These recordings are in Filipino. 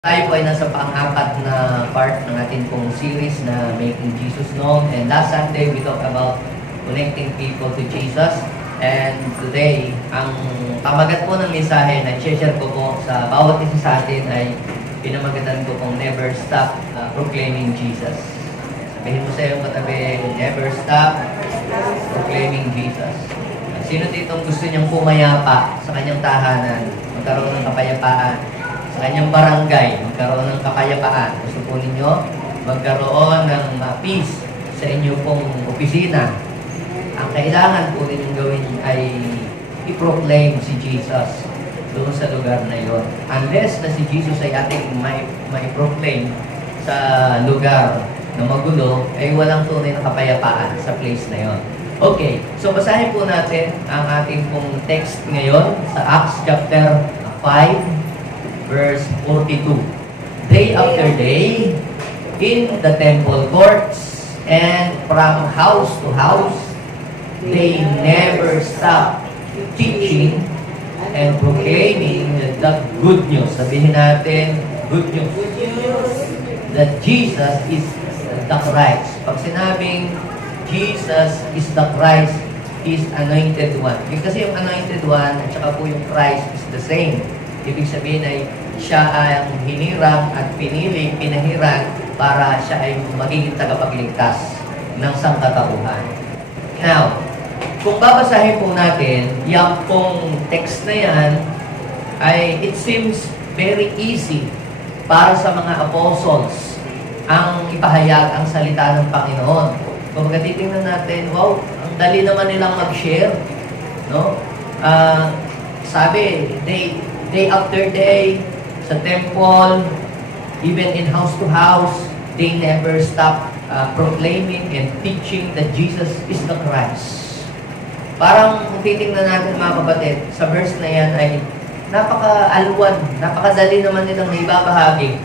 Tayo po ay nasa pang-apat na part ng ating pong series na Making Jesus Known. And last Sunday, we talked about connecting people to Jesus. And today, ang pamagat po ng mensahe na i-share ko po sa bawat isa sa atin ay pinamagatan ko pong Never Stop Proclaiming Jesus. Sabihin mo sa iyong katabi, Never Stop Proclaiming Jesus. Sino ditong gusto niyang pumayapa sa kanyang tahanan, magkaroon ng kapayapaan, sa kanyang barangay, magkaroon ng kapayapaan? Gusto po ninyo magkaroon ng peace sa inyo pong opisina? Ang kailangan po ninyong gawin ay i-proclaim si Jesus doon sa lugar na yon. Unless na si Jesus ay ating mai-proclaim sa lugar na magulo, ay walang tunay na kapayapaan sa place na yon. Okay, so basahin po natin ang ating pong text ngayon sa Acts chapter 5, verse 42. Day after day, in the temple courts and from house to house, they never stop teaching and proclaiming the good news. Sabihin natin, good news. That Jesus is the Christ. Pag sinabing Jesus is the Christ, is anointed one. Kasi yung anointed one at saka po yung Christ is the same. Ibig sabihin ay siya ang hinirang at pinili, pinahiran para siya ay magiging tagapagligtas ng sangkatauhan. Now, kung babasahin po natin, yung pong text na yan, ay it seems very easy para sa mga apostles ang ipahayag ang salita ng Panginoon. Kung titingnan natin, wow, ang dali naman nilang mag-share. No? Sabi, day after day, sa temple, even in house to house, they never stop proclaiming and teaching that Jesus is the Christ. Parang titingnan natin mga kapatid, sa verse na yan ay napaka-alwan, napakadali naman nilang naibabahagi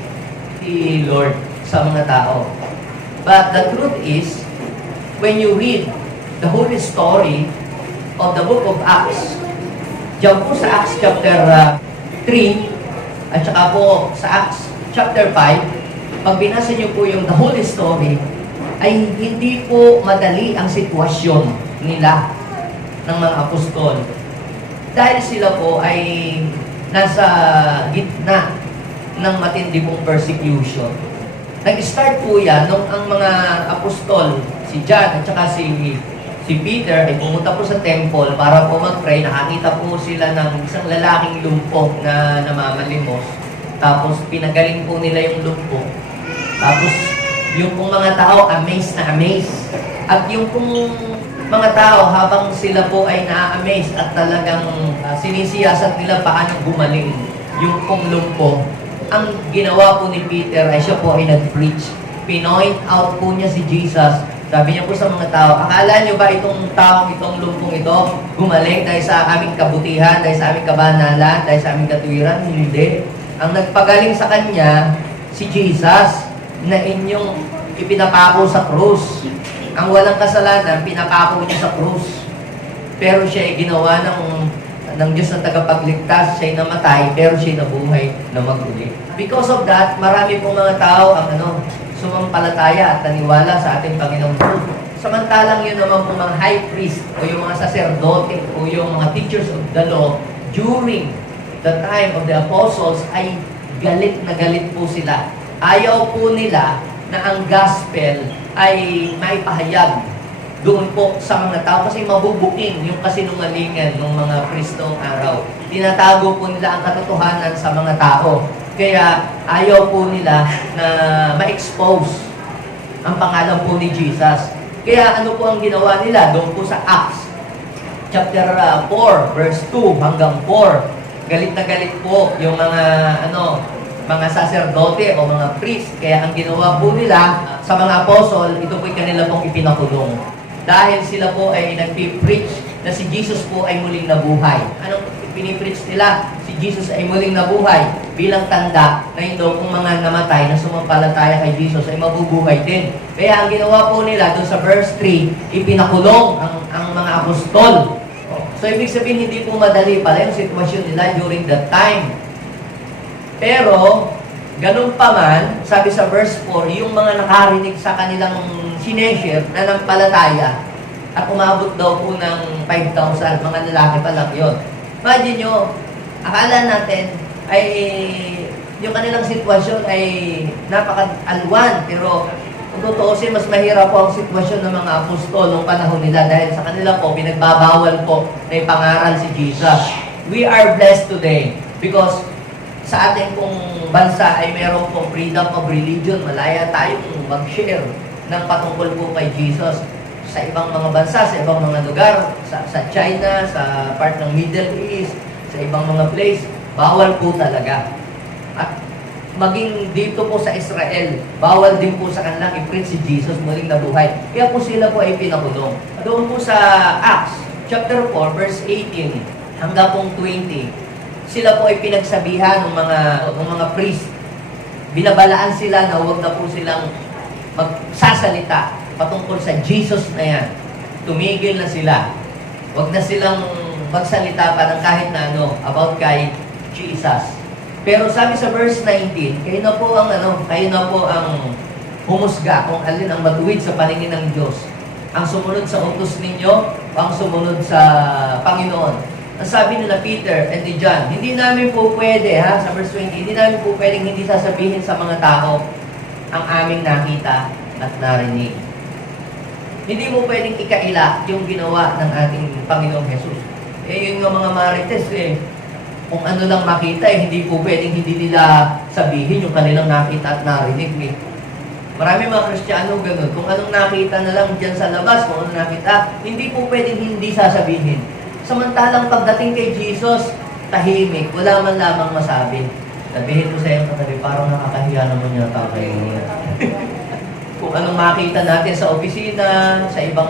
si Lord sa mga tao. But the truth is, when you read the whole story of the book of Acts, diyan po sa Acts chapter 3, at saka po sa Acts chapter 5, pag binasa niyo po yung the whole story, ay hindi po madali ang sitwasyon nila ng mga apostol. Dahil sila po ay nasa gitna ng matindi pong persecution. Nag-start po yan nung ang mga apostol, si John at saka si Peter ay pumunta po sa temple para po mag-pray. Nakakita po sila ng isang lalaking lumpok na namamalimos. Tapos pinagaling po nila yung lumpok. Tapos yung pong mga tao amazed na amazed. At yung pong mga tao habang sila po ay na-amaze at talagang sinisiyasat nila paano gumaling yung pong lumpok, ang ginawa po ni Peter ay siya po ay nag-preach. Pinoint out po niya si Jesus. Sabi niya po sa mga tao, akala niyo ba itong taong itong lumpong ito gumaling dahil sa aming kabutihan, dahil sa aming kabanalan, dahil sa aming katuwiran? Hindi. Ang nagpagaling sa kanya, si Jesus, na inyong ipinapako sa krus. Ang walang kasalanan, pinapako niya sa krus. Pero siya ay ginawa ng Diyos na tagapagligtas, siya ay namatay, pero siya ay nabuhay na maguli. Because of that, marami pong mga tao ang sumampalataya at naniwala sa ating Panginoong Diyos. Samantalang yun naman po mga high priest o yung mga saserdote o yung mga teachers of the law during the time of the apostles ay galit na galit po sila. Ayaw po nila na ang gospel ay maipahayag doon po sa mga tao kasi mabubuking yung kasinungalingan ng mga Kristong araw. Tinatago po nila ang katotohanan sa mga tao. Kaya ayaw po nila na ma-expose ang pangalan po ni Jesus. Kaya ano po ang ginawa nila doon po sa Acts chapter 4 verse 2 hanggang 4. Galit na galit po yung mga saserdote o mga priest. Kaya ang ginawa po nila sa mga apostol, ito po'y kanila pong ipinakulong. Dahil sila po ay nagpipreach na si Jesus po ay muling nabuhay. Anong pinipreach nila? Si Jesus ay muling nabuhay bilang tanda na yun daw kung mga namatay na sumampalataya kay Jesus ay mabubuhay din. Kaya ang ginawa po nila doon sa verse 3, ipinakulong ang mga apostol. So ibig sabihin hindi po madali pala yung sitwasyon nila during that time. Pero Ganun pa man, sabi sa verse 4, yung mga nakarinig sa kanilang sineshare na nampalataya at umabot daw po ng 5,000, mga lalaki pa lang yun. Imagine nyo, akala natin ay yung kanilang sitwasyon ay napaka-alwan, pero kung tutuusin, mas mahirap po ang sitwasyon ng mga apostol noong panahon nila dahil sa kanila po, pinagbabawal po na ipangaral si Jesus. We are blessed today because sa ating pong bansa ay meron pong freedom of religion. Malaya tayong mag-share ng patungkol po kay Jesus sa ibang mga bansa, sa ibang mga lugar, sa China, sa part ng Middle East, sa ibang mga place. Bawal po talaga. At maging dito po sa Israel, bawal din po sa kanilang i-preach si Jesus muling nabuhay. Kaya po sila po ay pinakulong. Doon po sa Acts chapter 4 verse 18 hanggang pong 20, sila po ay pinagsabihan ng mga priest. Binabalaan sila na huwag na po silang magsasalita patungkol sa Jesus na yan. Tumigil na sila. Huwag na silang magsalita pa ng kahit na ano about kay Jesus. Pero sabi sa verse 19, kayo na po ang humusga kung alin ang matuwid sa paningin ng Diyos. Ang sumunod sa utos ninyo o ang sumunod sa Panginoon. Ang sabi nila Peter and ni John, hindi namin po pwede, sa verse 20, hindi namin po pwedeng hindi sasabihin sa mga tao ang aming nakita at narinig. Hindi mo pwedeng ikaila yung ginawa ng ating Panginoong Jesus. Yun nga mga marites, kung ano lang makita, hindi po pwedeng hindi nila sabihin yung kanilang nakita at narinig. Marami mga Kristiyano ganun. Kung anong nakita na lang dyan sa labas, kung anong nakita, hindi po pwedeng hindi sasabihin. Samantalang pagdating kay Jesus, tahimik, wala man lamang masabi. Sabihin ko sa iyong katabi, parang nakakahiya naman yata kayo. Kung anong makita natin sa opisina, sa ibang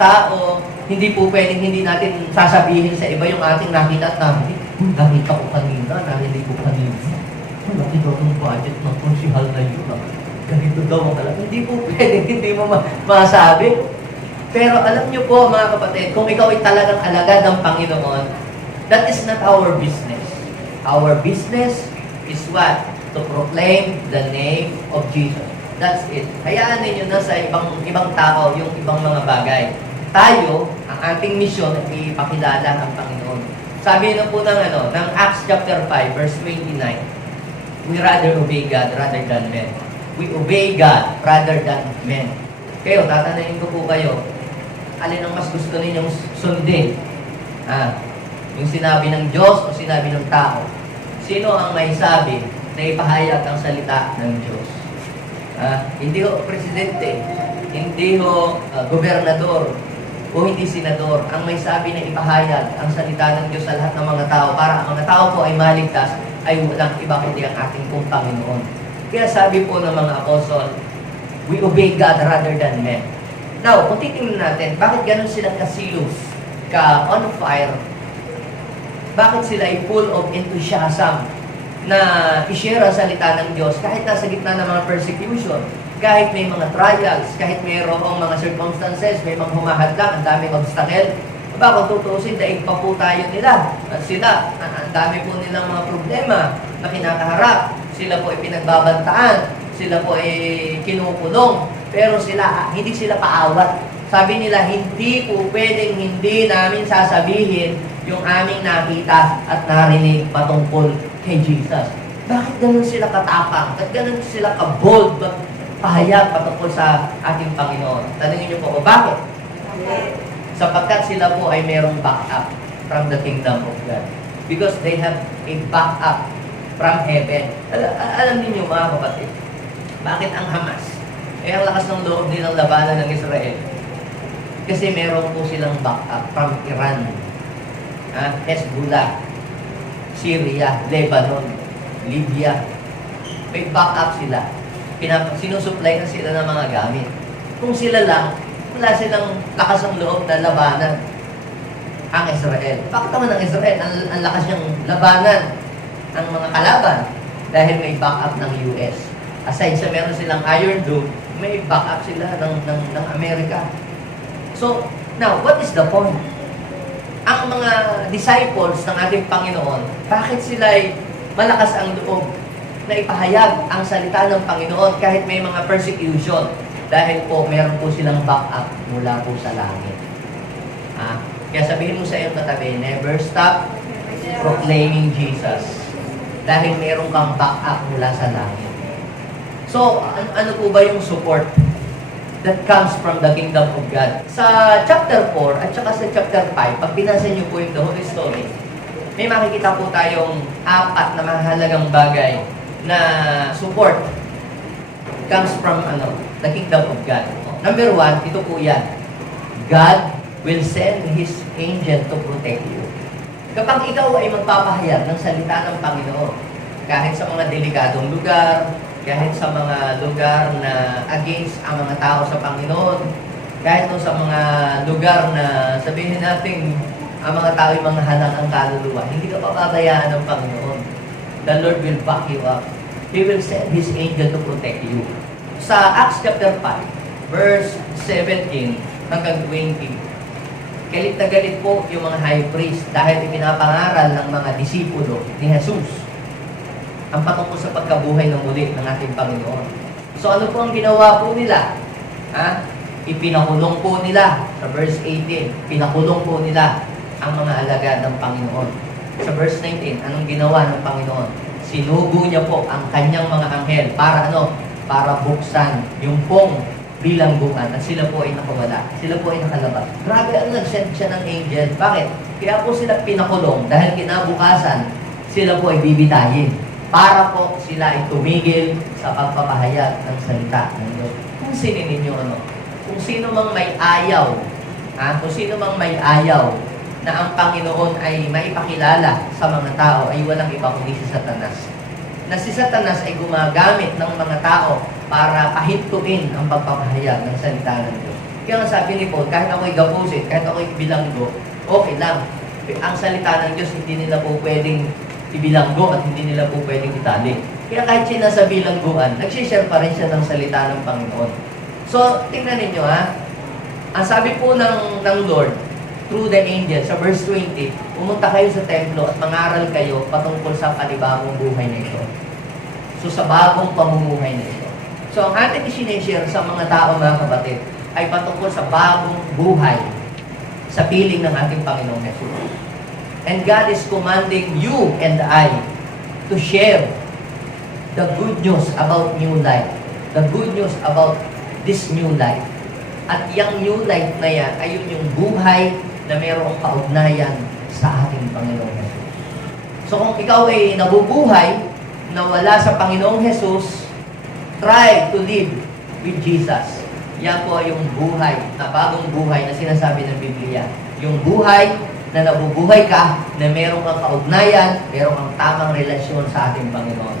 tao, hindi po pwedeng hindi natin sasabihin sa iba yung ating nakita at narinig. Nakita ko kanina, narinig ko kanina. Laki daw ng budget ng konsihal na yun. Ganito daw ang alam. Hindi po pwedeng hindi mo masabi. Pero alam niyo po mga kapatid, kung ikaw ay talagang alagad ng Panginoon, that is not our business. Our business is what? To proclaim the name of Jesus. That's it. Hayaan ninyo na sa ibang tao yung ibang mga bagay. Tayo, ang ating misyon ay ipakilala ang Panginoon. Sabi na po ng Acts chapter 5 verse 29, we rather obey God rather than men. We obey God rather than men. Kayo, tatanayin ko po kayo, alin ang mas gusto ninyong sundin? Yung sinabi ng Diyos o sinabi ng tao? Sino ang may sabi na ipahayag ang salita ng Diyos? Hindi ho presidente, hindi ho gobernador, o hindi senador. Ang may sabi na ipahayag ang salita ng Diyos sa lahat ng mga tao para ang mga tao po ay maligtas ay walang iba kundi ang ating pong Panginoon. Kaya sabi po ng mga apostol, we obey God rather than men. Now, kung titingnan natin, bakit ganun sila ka-serious, ka-on fire? Bakit sila ay full of enthusiasm na i-share ang salita ng Diyos kahit nasa gitna ng mga persecution, kahit may mga trials, kahit mayroong mga circumstances, may mga humahadlang, ang daming obstacle. Kung tutuusin, daig pa po tayo nila. At sila, ang dami po nilang mga problema na kinakaharap. Sila po ay pinagbabantaan, sila po ay kinukulong, pero hindi sila paawat. Sabi nila, hindi po pwedeng hindi namin sasabihin yung aming nakita at narinig patungkol kay Jesus. Bakit ganun sila katapang? At ganun sila ka-bold pahayag patungkol sa ating Panginoon? Tanungin niyo po, bakit? Sapagkat sila po ay merong backup from the kingdom of God. Because they have a backup from heaven. Alam niyo mga kapatid, bakit ang Hamas? Ang lakas ng loob nilang labanan ng Israel. Kasi meron po silang backup from Iran, Hezbollah, Syria, Lebanon, Libya. May backup sila. Sinusupply na sila ng mga gamit. Kung sila lang, wala silang lakas ng loob na labanan ang Israel. Bakit naman ang Israel? Ang lakas niyang labanan ang mga kalaban dahil may backup ng US. Aside sa meron silang Iron Dome, may backup sila ng Amerika. So, now, what is the point? Ang mga disciples ng ating Panginoon, bakit sila ay malakas ang loob na ipahayag ang salita ng Panginoon kahit may mga persecution. Dahil po, meron po silang backup mula po sa langit. Kaya sabihin mo sa iyong katabi, never stop proclaiming Jesus. Dahil meron kang backup mula sa langit. So, ano po ba yung support that comes from the kingdom of God? Sa chapter 4 at saka sa chapter 5, pag binasa niyo po yung the whole story, may makikita po tayong 4 na mahalagang bagay na support comes from the kingdom of God. Number 1, ito po yan. God will send His angel to protect you. Kapag ikaw ay magpapahayag ng salita ng Panginoon, kahit sa mga delikadong lugar, kahit sa mga lugar na against ang mga tao sa Panginoon, kahit sa mga lugar na sabihin natin ang mga tao ay mga halang ang kaluluwa, hindi ka papabayaan ng Panginoon. The Lord will back you up. He will send His angel to protect you. Sa Acts chapter 5, verse 17 hanggang 20, galit na galit po yung mga high priest dahil ipinapangaral ng mga disipulo ni Jesus ang patungkol sa pagkabuhay ng muli ng ating Panginoon. So ano po ang ginawa po nila? Ipinakulong po nila sa verse 18. Pinakulong po nila ang mga alagad ng Panginoon. Sa verse 19, anong ginawa ng Panginoon? Sinugo niya po ang kanyang mga anghel para para buksan yung pong bilangguan at sila po ay nakawala. Sila po ay nakalabas. Grabe ang nag-send siya ng angel. Bakit? Kaya po sila pinakulong dahil kinabukasan sila po ay bibitayin para po sila ay tumigil sa pagpapahayag ng salita ng Diyos. Kung sino ninyo kung sino mang may ayaw, kung sino mang may ayaw na ang Panginoon ay maipakilala sa mga tao ay walang iba kundi si Satanas. Na si Satanas ay gumagamit ng mga tao para pahintuin ang pagpapahayag ng salita ng Diyos. Kaya nga sabi ni Paul, kahit ako'y gapusit, kahit ako'y bilanggo, okay lang. Ang salita ng Diyos hindi nila po pwedeng ibilanggo at hindi nila po pwedeng itali. Kaya kahit siya nasa bilangguan, nagsishare pa rin siya ng salita ng Panginoon. So, tingnan ninyo ang sabi po ng Lord, through the angel, sa verse 20, pumunta kayo sa templo at mangaral kayo patungkol sa panibagong buhay na ito. So, sa bagong pamumuhay na ito. So, ang ating isineshare sa mga tao, mga kapatid, ay patungkol sa bagong buhay sa piling ng ating Panginoong Jesus. And God is commanding you and I to share the good news about new life. The good news about this new life. At yung new life na yan ay yung buhay na mayroong kaugnayan sa ating Panginoong Jesus. So kung ikaw ay nabubuhay na wala sa Panginoong Jesus, try to live with Jesus. Yan po yung buhay, na bagong buhay na sinasabi ng Biblia. Yung buhay na nabubuhay ka, na mayroong kang kaugnayan, mayroong kang tamang relasyon sa ating Panginoon.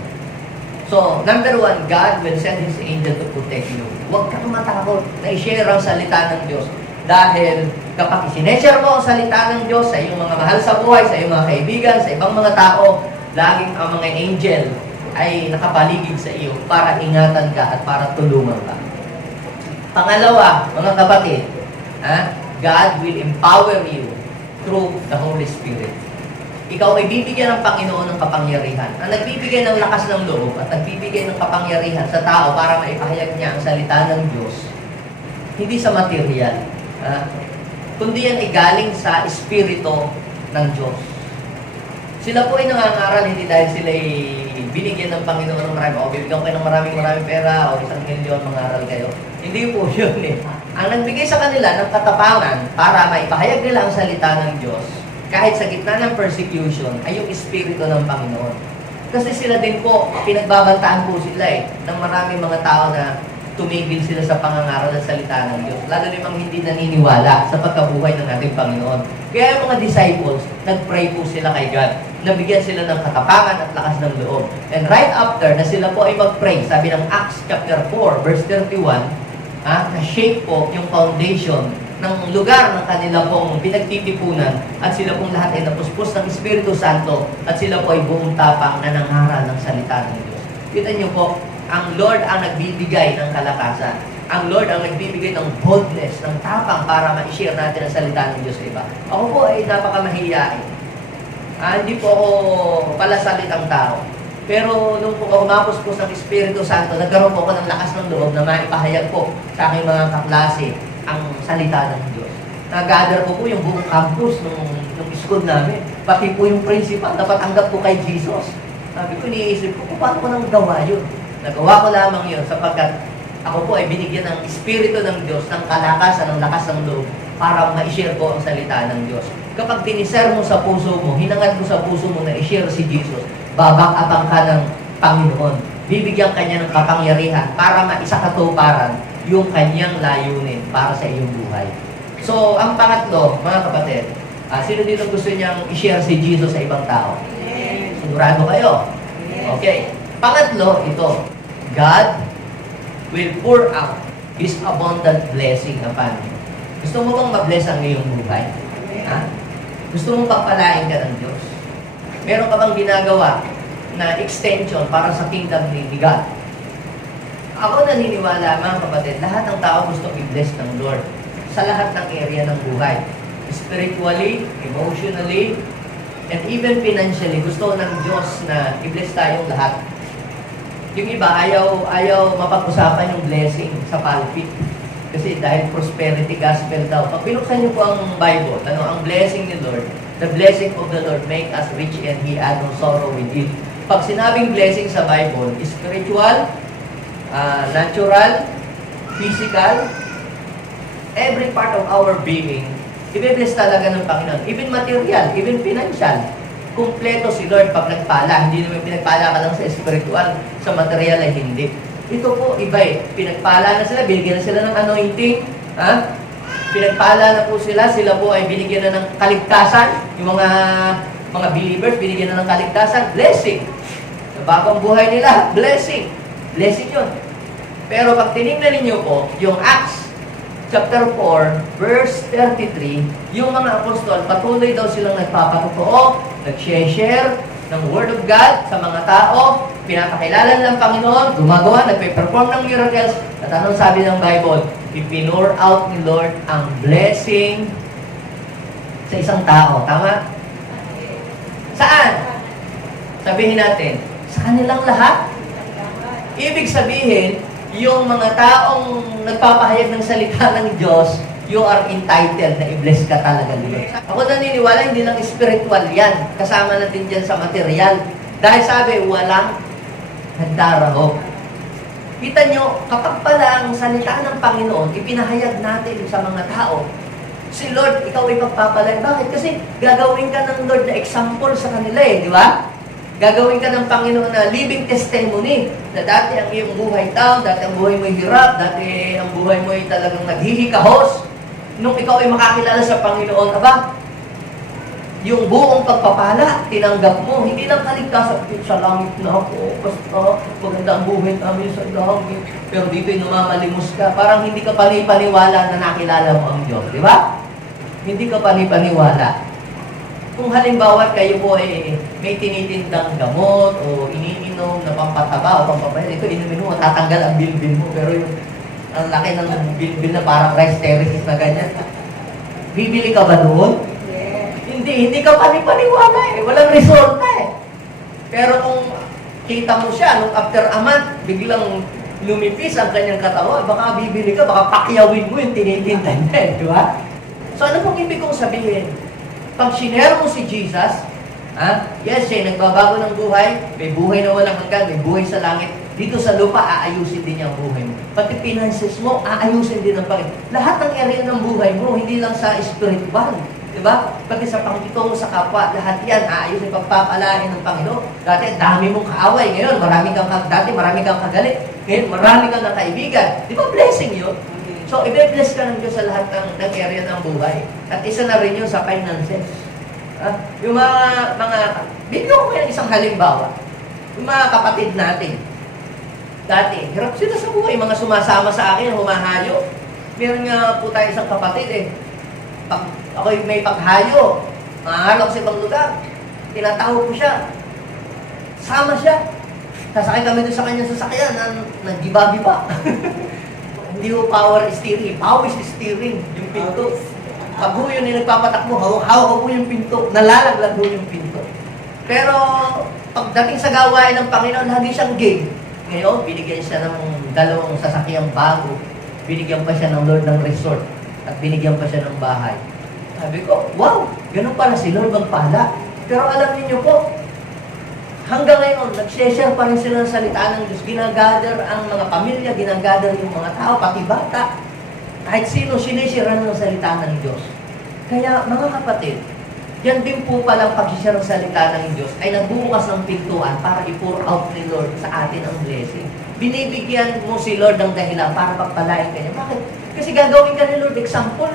So, number 1, God will send His angel to protect you. Huwag kang matakot na i-share ang salita ng Diyos. Dahil kapag isineshare mo ang salita ng Diyos sa iyong mga mahal sa buhay, sa iyong mga kaibigan, sa ibang mga tao, laging ang mga angel ay nakapaligid sa iyo para ingatan ka at para tulungan ka. Pangalawa, mga kapatid, God will empower you through the Holy Spirit. Ikaw ay bibigyan ng Panginoon ng kapangyarihan. Ang nagbibigay ng lakas ng loob at nagbibigay ng kapangyarihan sa tao para maipahayag niya ang salita ng Diyos, hindi sa material, kundi yan ay galing sa Espiritu ng Diyos. Sila po ay nangangaral hindi dahil sila ay binigyan ng Panginoon ng marami, bibigyan kayo ng maraming pera, o 1 milyon mangaral kayo. Hindi po yun Ang nagbigay sa kanila ng katapangan para maipahayag nila ang salita ng Diyos, kahit sa gitna ng persecution, ay yung Espiritu ng Panginoon. Kasi sila din po, pinagbabantaan po sila ng maraming mga tao na tumigil sila sa pangangaral at salita ng Diyos. Lalo namang hindi naniniwala sa pagkabuhay ng ating Panginoon. Kaya yung mga disciples, nag-pray po sila kay God. Nabigyan sila ng katapangan at lakas ng loob. And right after na sila po ay mag-pray, sabi ng Acts chapter 4, verse 31, na-shape po yung foundation ng lugar ng kanila pong pinagtitipunan at sila pong lahat ay napuspos ng Espiritu Santo at sila po ay buong tapang na nangaral ng salita ng Diyos. Kita niyo po, ang Lord ang nagbibigay ng kalakasan. Ang Lord ang nagbibigay ng boldness, ng tapang para ma-share natin ang salita ng Diyos sa iba. Ako po ay napakamahiyain. Hindi po ako palasalitang tao. Pero nung umapos po sa Espiritu Santo, nagkaroon po ako ng lakas ng loob na maipahayag po sa aking mga kaklase ang salita ng Diyos. Nag-gather ko po yung buong campus nung school namin. Pati po yung principal, napatanggap po kay Jesus. Sabi ko, iniisip ko, paano ko nang gawa yun? Nagawa ko lamang yun sapagkat ako po ay binigyan ng Espiritu ng Diyos, ng kalakasan, ng lakas ng loob para ma-share ko ang salita ng Diyos. Kapag tiniser mo sa puso mo, hinangad mo sa puso mo na i-share si Jesus, babak-abang ka ng Panginoon. Bibigyan kanya ng kapangyarihan para maisakatuparan yung kanyang layunin para sa iyong buhay. So, ang pangatlo, mga kapatid, sino dito gusto niyang i-share si Jesus sa ibang tao? Yes. Sigurado kayo? Yes. Okay. Pangatlo, ito. God will pour out His abundant blessing upon you. Gusto mo bang ma-bless ang iyong buhay? Ha? Gusto mong pagpalain ka ng Diyos? Meron ka bang ginagawa na extension para sa kingdom ni God? Ako naniniwala, mga kapatid, lahat ng tao gusto i-bless ng Lord sa lahat ng area ng buhay. Spiritually, emotionally, and even financially, gusto ng Diyos na i-bless tayong lahat. Yung iba, ayaw mapag-usapan yung blessing sa pulpit. Kasi dahil prosperity gospel daw. Pag binuksan niyo po ang Bible, ang blessing ni Lord, the blessing of the Lord make us rich and He add no sorrow with it. Pag sinabing blessing sa Bible, spiritual, natural, physical, every part of our being, i-bless talaga ng Panginoon. Even material, even financial. Kumpleto si Lord pag nagpala. Hindi naman pinagpala ka lang sa spiritual, sa material ay hindi. Ito po, iba eh. Pinagpala na sila, binigyan na sila ng anointing. Ha? Pinagpala na po sila po ay binigyan na ng kaligtasan. Yung mga believers, binigyan na ng kaligtasan. Blessing. Sa bagong buhay nila, blessing. Blessing yun. Pero pag tinignan ninyo po, yung Acts chapter 4, verse 33, yung mga apostol, patuloy daw silang nagpapatotoo, nag-share ng Word of God sa mga tao, pinapakilala ng Panginoon, gumagawa, nagpe-perform ng miracles, at anong sabi ng Bible? Ipinur out ni Lord ang blessing sa isang tao. Tama? Saan? Sabihin natin, sa kanilang lahat. Ibig sabihin, yung mga taong nagpapahayag ng salita ng Diyos, you are entitled na i-bless ka talaga nila. Ako naniniwala, hindi lang spiritual yan. Kasama natin dyan sa material. Dahil sabi, walang nagdarahok. Kita nyo, kapag pala ang salita ng Panginoon, ipinahayag natin sa mga tao, si Lord, ikaw ay pagpapalay. Bakit? Kasi gagawin ka ng Lord na example sa kanila eh, di ba? Gagawin ka ng Panginoon na living testimony na dati ang iyong buhay down, dati ang buhay mo ay hirap, dati ang buhay mo ay talagang naghihikahos. Nung ikaw ay makakilala sa Panginoon, aba, yung buong pagpapala, tinanggap mo, hindi lang kaligtasan, sa langit na ako, basta maganda ang buhay namin sa langit. Pero dito'y namamalimos ka, parang hindi ka panipaniwala na nakilala mo ang Diyos, di ba? Hindi ka panipaniwala. Kung halimbawa kayo po ay may tinitindang gamot o iniinom na pampataba o pampapayat, ito inumin mo, tatanggal ang bilbil mo, pero yung ang laki ng bilbil na parang rice terraces na ganyan. Bibili ka ba doon? Yes. Hindi ka panipaniwala eh. Walang resulta eh. Pero kung kita mo siya, nung after a month, biglang lumipis ang kanyang katawan, baka bibili ka, baka pakyawin mo yung tinitinda niya, di ba? So ano pong ibig kong sabihin? Pag sinare mo si Jesus, yes, siya nagbabago ng buhay, may buhay na walang hanggan, may buhay sa langit, dito sa lupa, aayusin din niya ang buhay mo. Pati finances mo, aayusin din ang Panginoon. Lahat ng area ng buhay mo, hindi lang sa spiritual. Diba? Pati sa pangkitungo sa kapwa, lahat yan, aayusin, pagpapalain ng Panginoon. Dati, dami mong kaaway. Ngayon, marami kang kagalit. Ngayon, marami kang kaibigan. Di ba blessing yun? So, i-bless ka ng Diyos sa lahat ng area ng buhay. At isa na rin yun sa finances. Yung bigyan ko yung isang halimbawa. Yung mga kapatid natin. Dati, hirap sila sa buhay. Mga sumasama sa akin, humahayo. Meron nga po tayo isang kapatid eh. Pag ako'y may paghayo, mahalak sa ibang lugar. Tinatawag ko siya. Sama siya. Sasakay kami doon sa kanyang sasakyan na naggiba-giba. Hindi ko power steering. Power steering. Yung pinto. Pag yun yung nagpapatakbo, hawak ko po yung pinto. Nalalaglag po yung pinto. Pero, Pagdating sa gawain ng Panginoon, lagi siyang game. Ngayon, binigyan siya ng 2 sasakyang bago. Binigyan pa siya ng Lord ng resort. At binigyan pa siya ng bahay. Sabi ko, wow, ganun pala si Lord magpala. Pero alam niyo po, hanggang ngayon, nag-share pa rin sila ng salita ng Diyos. Ginagather ang mga pamilya, ginagather yung mga tao, pati bata. Kahit sino, sinishare ng salita ng Diyos. Kaya, mga kapatid, yan din po palang pag-share ng salita ng Diyos ay nagbubukas ng pintuan para i-pour out ni Lord sa atin ang blessing. Binibigyan mo si Lord ng dahilan para pagpalain ka niya. Bakit? Kasi gagawin ka ni Lord example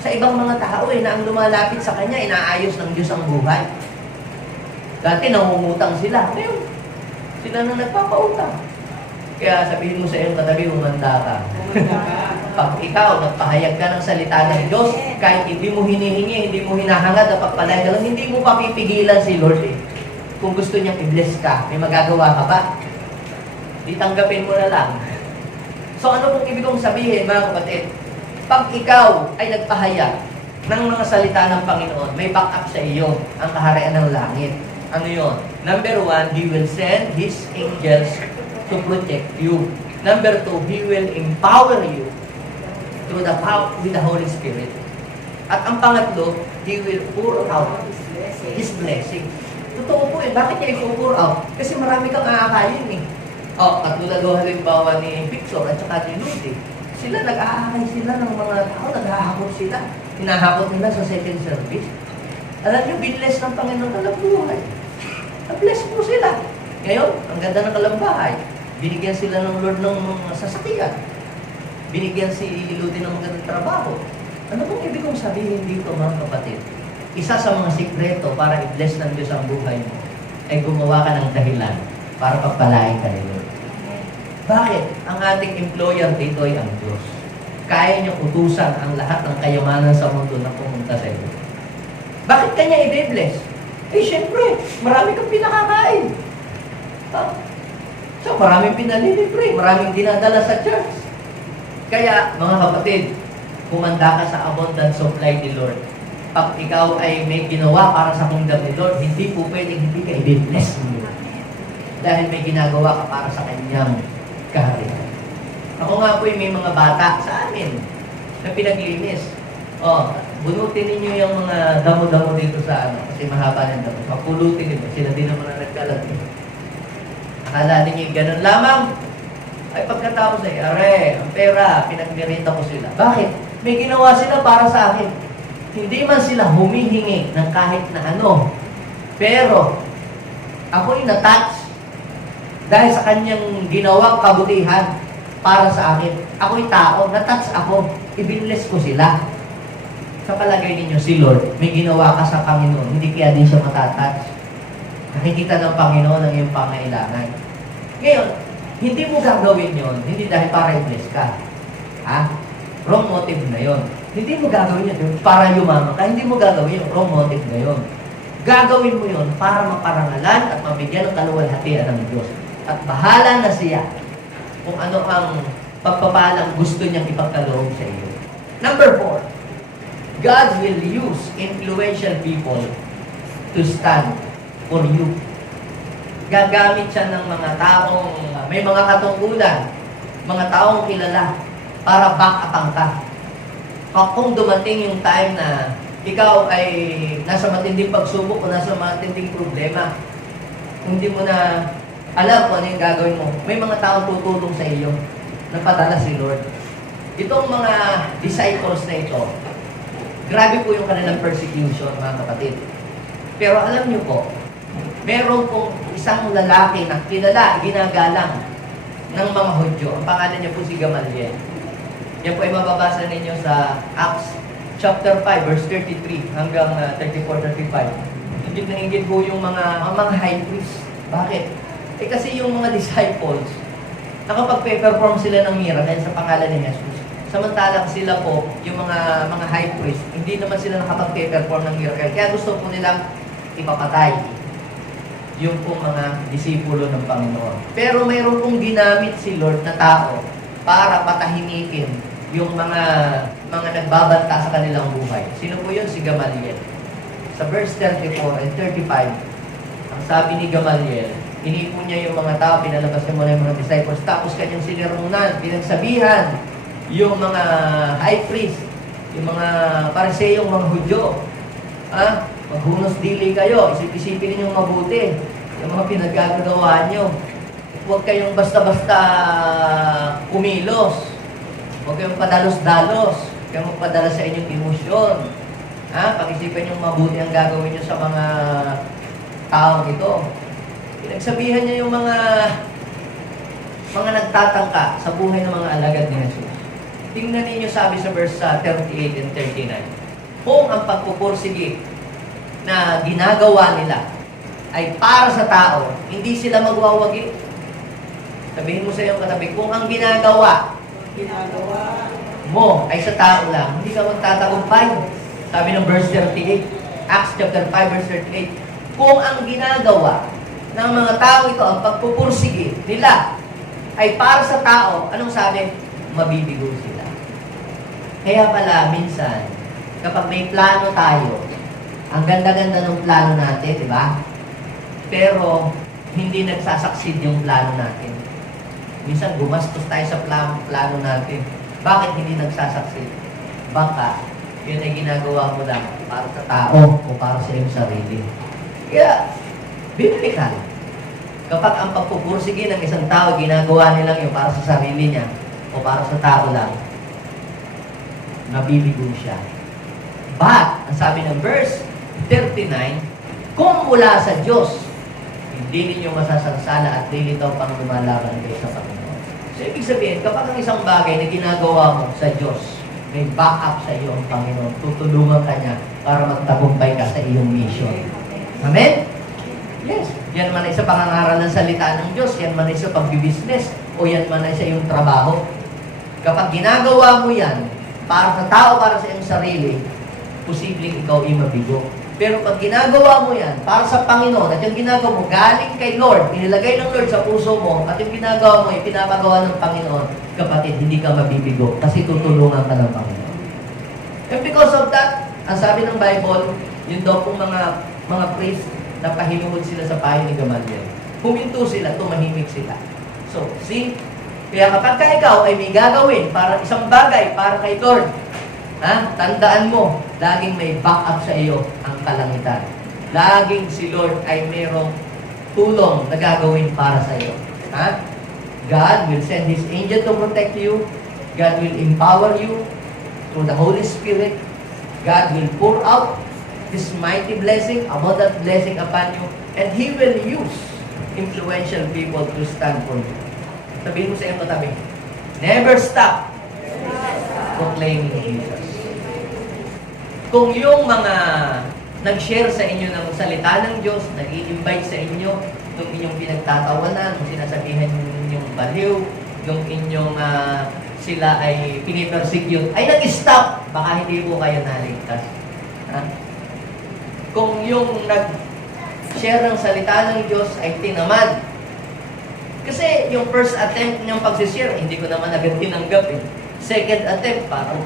sa ibang mga tao na ang lumalapit sa Kanya, inaayos ng Diyos ang buhay. Dati nangungutang sila. Ngayon, sila na nagpapautang. Kaya sabihin mo sa iyong katabi, umanda ka. Pag ikaw, nagpahayag ka ng salita ng Diyos, kahit hindi mo hinihingi, hindi mo hinahangad na pagpalain ka lang, hindi mo papipigilan si Lord Kung gusto niyang i-bless ka, may magagawa ka ba? Di tanggapin mo na lang. So ano kung ibig kong sabihin, mga kapatid? Pag ikaw ay nagpahayag ng mga salita ng Panginoon, may backup sa iyo ang kaharian ng langit. Ano yun? Number 1, He will send His angels to protect you. Number 2, He will empower you through the power with the Holy Spirit. At ang pangatlo, He will pour out His blessing. Totoo po bakit niya i-pour out? Kasi marami kang aakalin katulad o halimbawa ni Victor at saka ni Lucy. Sila nag-aakay sila ng mga tao, naghahakot sila. Hinahakot nila sa second service. Alam niyo, binless ng Panginoon na buhay. Na-bless po sila. Ngayon, ang ganda ng kalambahay. Binigyan sila ng Lord ng mga sasakyan. Binigyan si Ludi ng magandang trabaho. Ano bang ibig kong sabihin dito, mga kapatid? Isa sa mga sikreto para i-bless ng Diyos ang buhay mo ay gumawa ka ng dahilan para pagpalain ka ni Lord. Bakit? Ang ating employer dito ay ang Diyos. Kaya niyo utusan ang lahat ng kayamanan sa mundo na pumunta sa iyo. Bakit kanya i-bless? Siyempre, marami kang pinakakain. So, maraming pinalilibre, maraming dinadala sa church. Kaya, mga kapatid, kumanda ka sa abundant supply ni Lord. Pag ikaw ay may ginawa para sa kingdom ni Lord, hindi po pwedeng hindi ka i-bless mo. Dahil may ginagawa ka para sa kanyang kaharian. Ako nga po may mga bata sa amin na pinaglinis. Bunutin ninyo yung mga damo-damo dito sa kasi mahaba ng damo. Papulutin nyo. Sila din naman na nagkalat. Akala ninyo ganun lamang. Ay pagkatapos ang pera, pinagmirita ko sila. Bakit? May ginawa sila para sa akin. Hindi man sila humihingi ng kahit na ano. Pero, ako'y na-touch dahil sa kanyang ginawang kabutihan para sa akin. Ako'y tao, na-touch ako. Ibinless ko sila. Sa palagay ninyo, si Lord, may ginawa ka sa Panginoon, hindi kaya din siya matatouch. Nakikita ng Panginoon ang iyong pangailangan. Ngayon, hindi mo gagawin yon, hindi dahil para i-bless ka. Wrong motive na yon. Hindi mo gagawin yun para yumaman ka, hindi mo gagawin yun, wrong motive na yon. Gagawin mo yon para maparangalan at mabigyan ng kaluwalhatian ng Diyos. At bahala na siya kung ano ang pagpapalang gusto niyang ipagkaloob sa iyo. Number 4, God will use influential people to stand for you. Gagamit siya ng mga taong may mga katungkulan, mga taong kilala, para back-upan ka. Kung dumating yung time na ikaw ay nasa matinding pagsubok o nasa matinding problema, hindi mo na alam kung ano yung gagawin mo, may mga taong tutulong sa iyo na padala si Lord. Itong mga disciples na ito, grabe po yung kanilang persecution, mga kapatid. Pero alam niyo po, meron pong isang lalaki na kilala, ginagalang ng mga Hudyo. Ang pangalan niya po si Gamaliel. Yan po ay mababasa ninyo sa Acts chapter 5, verse 33 hanggang 34-35. Higit po yung mga high priest. Bakit? Kasi yung mga disciples, nakapag-perform sila ng miracle sa pangalan ni Jesus. Samantalang sila po, yung mga high priest, hindi naman sila nakapag-perform ng miracle. Kaya gusto po nilang ipapatay yung pong mga disipulo ng Panginoon. Pero mayroon pong ginamit si Lord na tao para patahimikin yung mga nagbabanta sa kanilang buhay. Sino po yun? Si Gamaliel. Sa verse 34 and 35, ang ang sabi ni Gamaliel, inipon niya yung mga tao, pinalabas niya muna yung mga disciples, tapos kanyang sinirmunan, pinagsabihan yung mga high priest, yung mga pariseyong mga Hudyo. Maghunos dili kayo, isip-isipin ninyong mabuti yung mga pinaggagawa nyo. Huwag kayong basta-basta kumilos. Huwag kayong padalos-dalos. Huwag kayong magpadala sa inyong emosyon. Pag-isipan nyo mabuti ang gagawin nyo sa mga taong ito. Pinagsabihan niya yung mga nagtatangka sa buhay ng mga alagad ni Jesus. Tingnan ninyo sabi sa verse 38 and 39. Kung ang pagpupursige na ginagawa nila ay para sa tao, hindi sila magwawagi. Sabihin mo sa iyong katabi, kung ang ginagawa mo ay sa tao lang, hindi ka magtatagumpay. Sabi ng verse 38, Acts chapter 5 verse 38, kung ang ginagawa ng mga tao ito, ang pagpupursige nila ay para sa tao, anong sabi? Mabibigo sila. Kaya pala, minsan, kapag may plano tayo, ang ganda-ganda ng plano natin, di ba? Pero, hindi nagsasucceed yung plano natin. Minsan, gumastos tayo sa plano natin. Bakit hindi nagsasucceed? Baka, yun ay ginagawa mo lang para sa tao o para sa iyong sarili. Kaya, biblical. Kapag ang pagpupursige ng isang tao, ginagawa nilang yung para sa sarili niya o para sa tao lang, mabibigo siya. But, ang sabi ng verse 39, kung mula sa Diyos, hindi ninyo masasansala at lilitaw pang lumalaban kayo sa Panginoon. So, ibig sabihin, kapag ang isang bagay na ginagawa mo sa Diyos, may backup sa iyo ang Panginoon, tutulungan ka niya para magtagumpay ka sa iyong mission. Amen? Yes. Yan man ay sa pangangaral ng salita ng Diyos, yan man ay sa pagbibusiness, o yan man ay sa iyong trabaho. Kapag ginagawa mo yan, para sa tao, para sa iyong sarili, posibleng ikaw ay mabigo. Pero pag ginagawa mo yan, para sa Panginoon, at yung ginagawa mo, galing kay Lord, inilagay ng Lord sa puso mo, at yung ginagawa mo, ipinapagawa ng Panginoon, kapatid, hindi ka mabibigo, kasi tutulungan ka ng Panginoon. And because of that, ang sabi ng Bible, yun daw pong mga priest, na pahinuhod sila sa payo ni Gamaliel. Huminto sila, tumahimik sila. So, see? Kaya kapag ikaw ay may gagawin para isang bagay, para kay Lord, tandaan mo, laging may backup sa iyo ang kalangitan. Laging si Lord ay mayroong tulong na gagawin para sa iyo. God will send His angel to protect you. God will empower you through the Holy Spirit. God will pour out His mighty blessing, abundant blessing upon you, and He will use influential people to stand for you. Sabihin mo sa iyong katabi, never stop proclaiming Jesus. Kung yung mga nag-share sa inyo ng salita ng Diyos, nag-i-invite sa inyo, yung inyong pinagtatawanan, yung sinasabihan yung baliw, yung inyong sila ay pinipersecute, ay nag-stop, baka hindi po kayo naligtas. Kung yung nag-share ng salita ng Diyos ay tinamad. Kasi yung first attempt niyang pag-share, hindi ko naman agad tinanggap . Second attempt, parang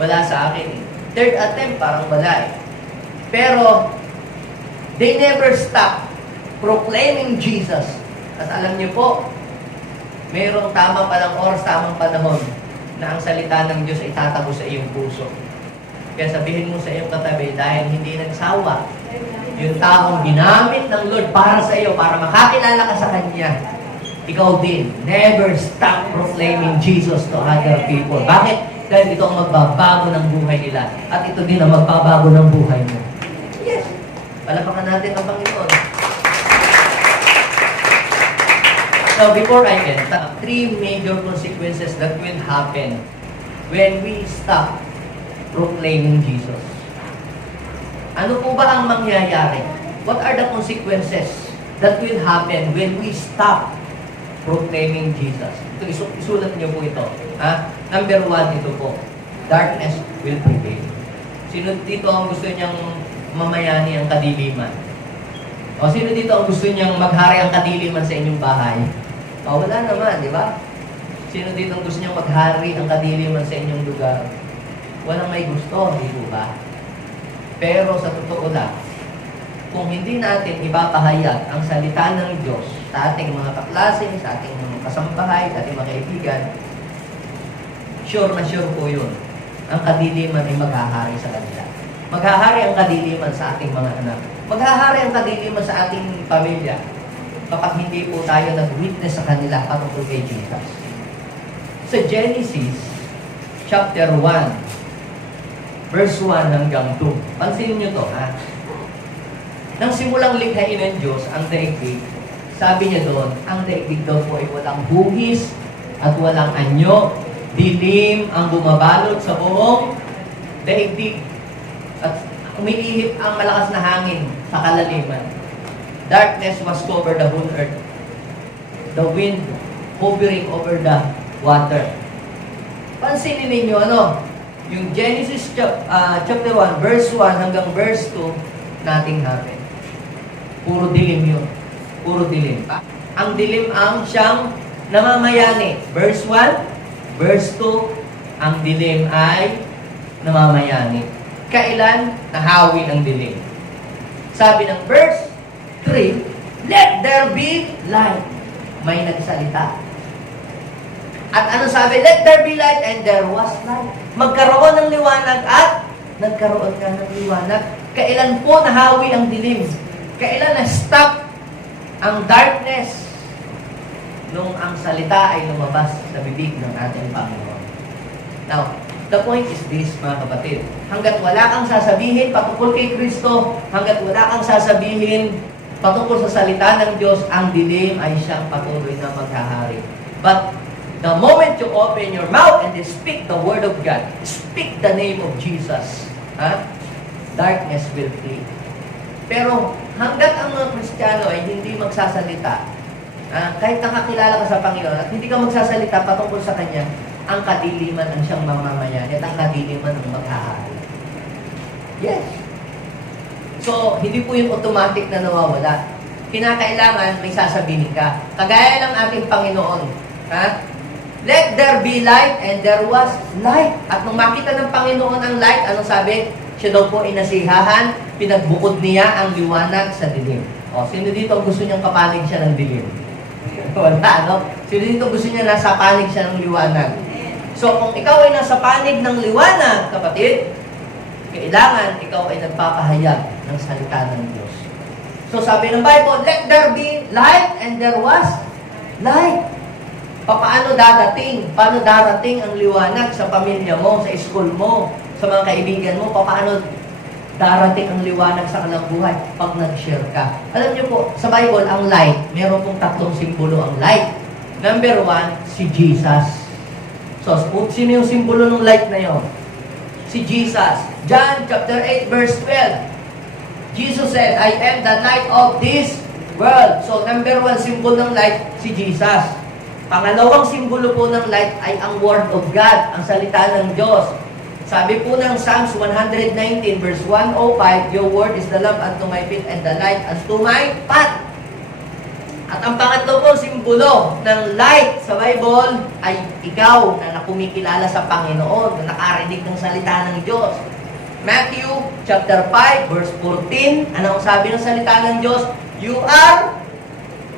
wala sa akin . Third attempt, parang wala . Pero, they never stop proclaiming Jesus. At alam niyo po, mayroong tamang palang oras, tamang panahon na ang salita ng Diyos ay tatago sa iyong puso. Kaya sabihin mo sa iyong katabi, dahil hindi nagsawa, yung taong ginamit ng Lord para sa iyo, para makakilala ka sa Kanya, ikaw din, never stop proclaiming Jesus to other people. Bakit? Dahil ito ang magbabago ng buhay nila. At ito din ang magbabago ng buhay mo. Yes. Palapakan natin ang Panginoon. So, before I end, three major consequences that will happen when we stop proclaiming Jesus. Ano po ba ang mangyayari? What are the consequences that will happen when we stop proclaiming Jesus? Ito, isulat niyo po ito. Number 1, ito po. Darkness will prevail. Sino dito ang gusto niyang mamayani ang kadiliman? O sino dito ang gusto niyang maghari ang kadiliman sa inyong bahay? O wala naman, di ba? Sino dito ang gusto niyang maghari ang kadiliman sa inyong lugar? Walang may gusto, di ba? Pero sa totoo lang, kung hindi natin ipapahayag ang salita ng Diyos sa ating mga kaklase, sa ating mga kasambahay, sa ating mga kaibigan, sure na sure po yun. Ang kadiliman ay maghahari sa kanila. Maghahari ang kadiliman sa ating mga anak. Maghahari ang kadiliman sa ating pamilya kapag hindi po tayo nag-witness sa kanila patungkol kay Jesus. Sa Genesis chapter 1, verse 1 hanggang 2. Pansinin nyo to, ha? Nang simulang likhain ng Diyos ang daigdig, sabi niya doon, ang daigdig daw po ay walang hugis at walang anyo, dilim ang bumabalot sa buong daigdig at umiihip ang malakas na hangin sa kalaliman. Darkness was covered the whole earth. The wind hovering over the water. Pansinin ninyo, yung Genesis chapter 1, verse 1 hanggang verse 2, nothing happened. Puro dilim yun. Puro dilim. Ang dilim ang siyang namamayani. Verse 1, verse 2, ang dilim ay namamayani. Kailan nahawi ang dilim? Sabi ng verse 3, let there be light. May nagsalita. At ano sabi? Let there be light, and there was light. Magkaroon ng liwanag at nagkaroon ka ng liwanag. Kailan po nahawi ang dilim? Kailan na-stop ang darkness? Nung ang salita ay lumabas sa bibig ng ating Panginoon. Now, the point is this, mga kapatid. Hanggat wala kang sasabihin patungkol kay Kristo, hanggat wala kang sasabihin patungkol sa salita ng Diyos, ang dilim ay siyang patuloy na maghahari. But the moment you open your mouth and speak the Word of God, speak the name of Jesus, darkness will flee. Pero hanggat ang mga Kristiyano ay hindi magsasalita, kahit nakakilala ka sa Panginoon at hindi ka magsasalita patungkol sa Kanya, ang kadiliman ang siyang mamamayan at ang kadiliman ang maghahari. Yes. So, hindi po yung automatic na nawawala. Kinakailangan may sasabihin ka. Kagaya ng ating Panginoon. Let there be light, and there was light. At nung makita ng Panginoon ang light, anong sabi? Siya daw po inasihahan, pinagbukod niya ang liwanag sa dilim. O, sino dito gusto niyang kapanig siya ng dilim? Wala, no? Sino dito gusto niya nasa panig siya ng liwanag? So, kung ikaw ay nasa panig ng liwanag, kapatid, kailangan ikaw ay nagpapahayag ng salita ng Diyos. So, sabi ng Bible, let there be light, and there was light. Paano dadating? Paano darating ang liwanag sa pamilya mo, sa school mo, sa mga kaibigan mo? Paano darating ang liwanag sa kanilang buhay? Pag nag-share ka. Alam niyo po, sa Bible, ang light, meron pong tatlong simbolo ang light. Number 1, si Jesus. So, sino yung simbolo ng light na yon? Si Jesus. John chapter 8, verse 12. Jesus said, I am the light of this world. So, number 1 symbol ng light, si Jesus. Pangalawang simbolo po ng light ay ang Word of God, ang salita ng Diyos. Sabi po ng Psalms 119 verse 105, Your word is the lamp unto my feet and the light unto my path. At ang pangatlo po simbolo ng light sa Bible ay ikaw na kumikilala sa Panginoon, na nakarinig ng salita ng Diyos. Matthew chapter 5 verse 14, ano ang sabi ng salita ng Diyos? You are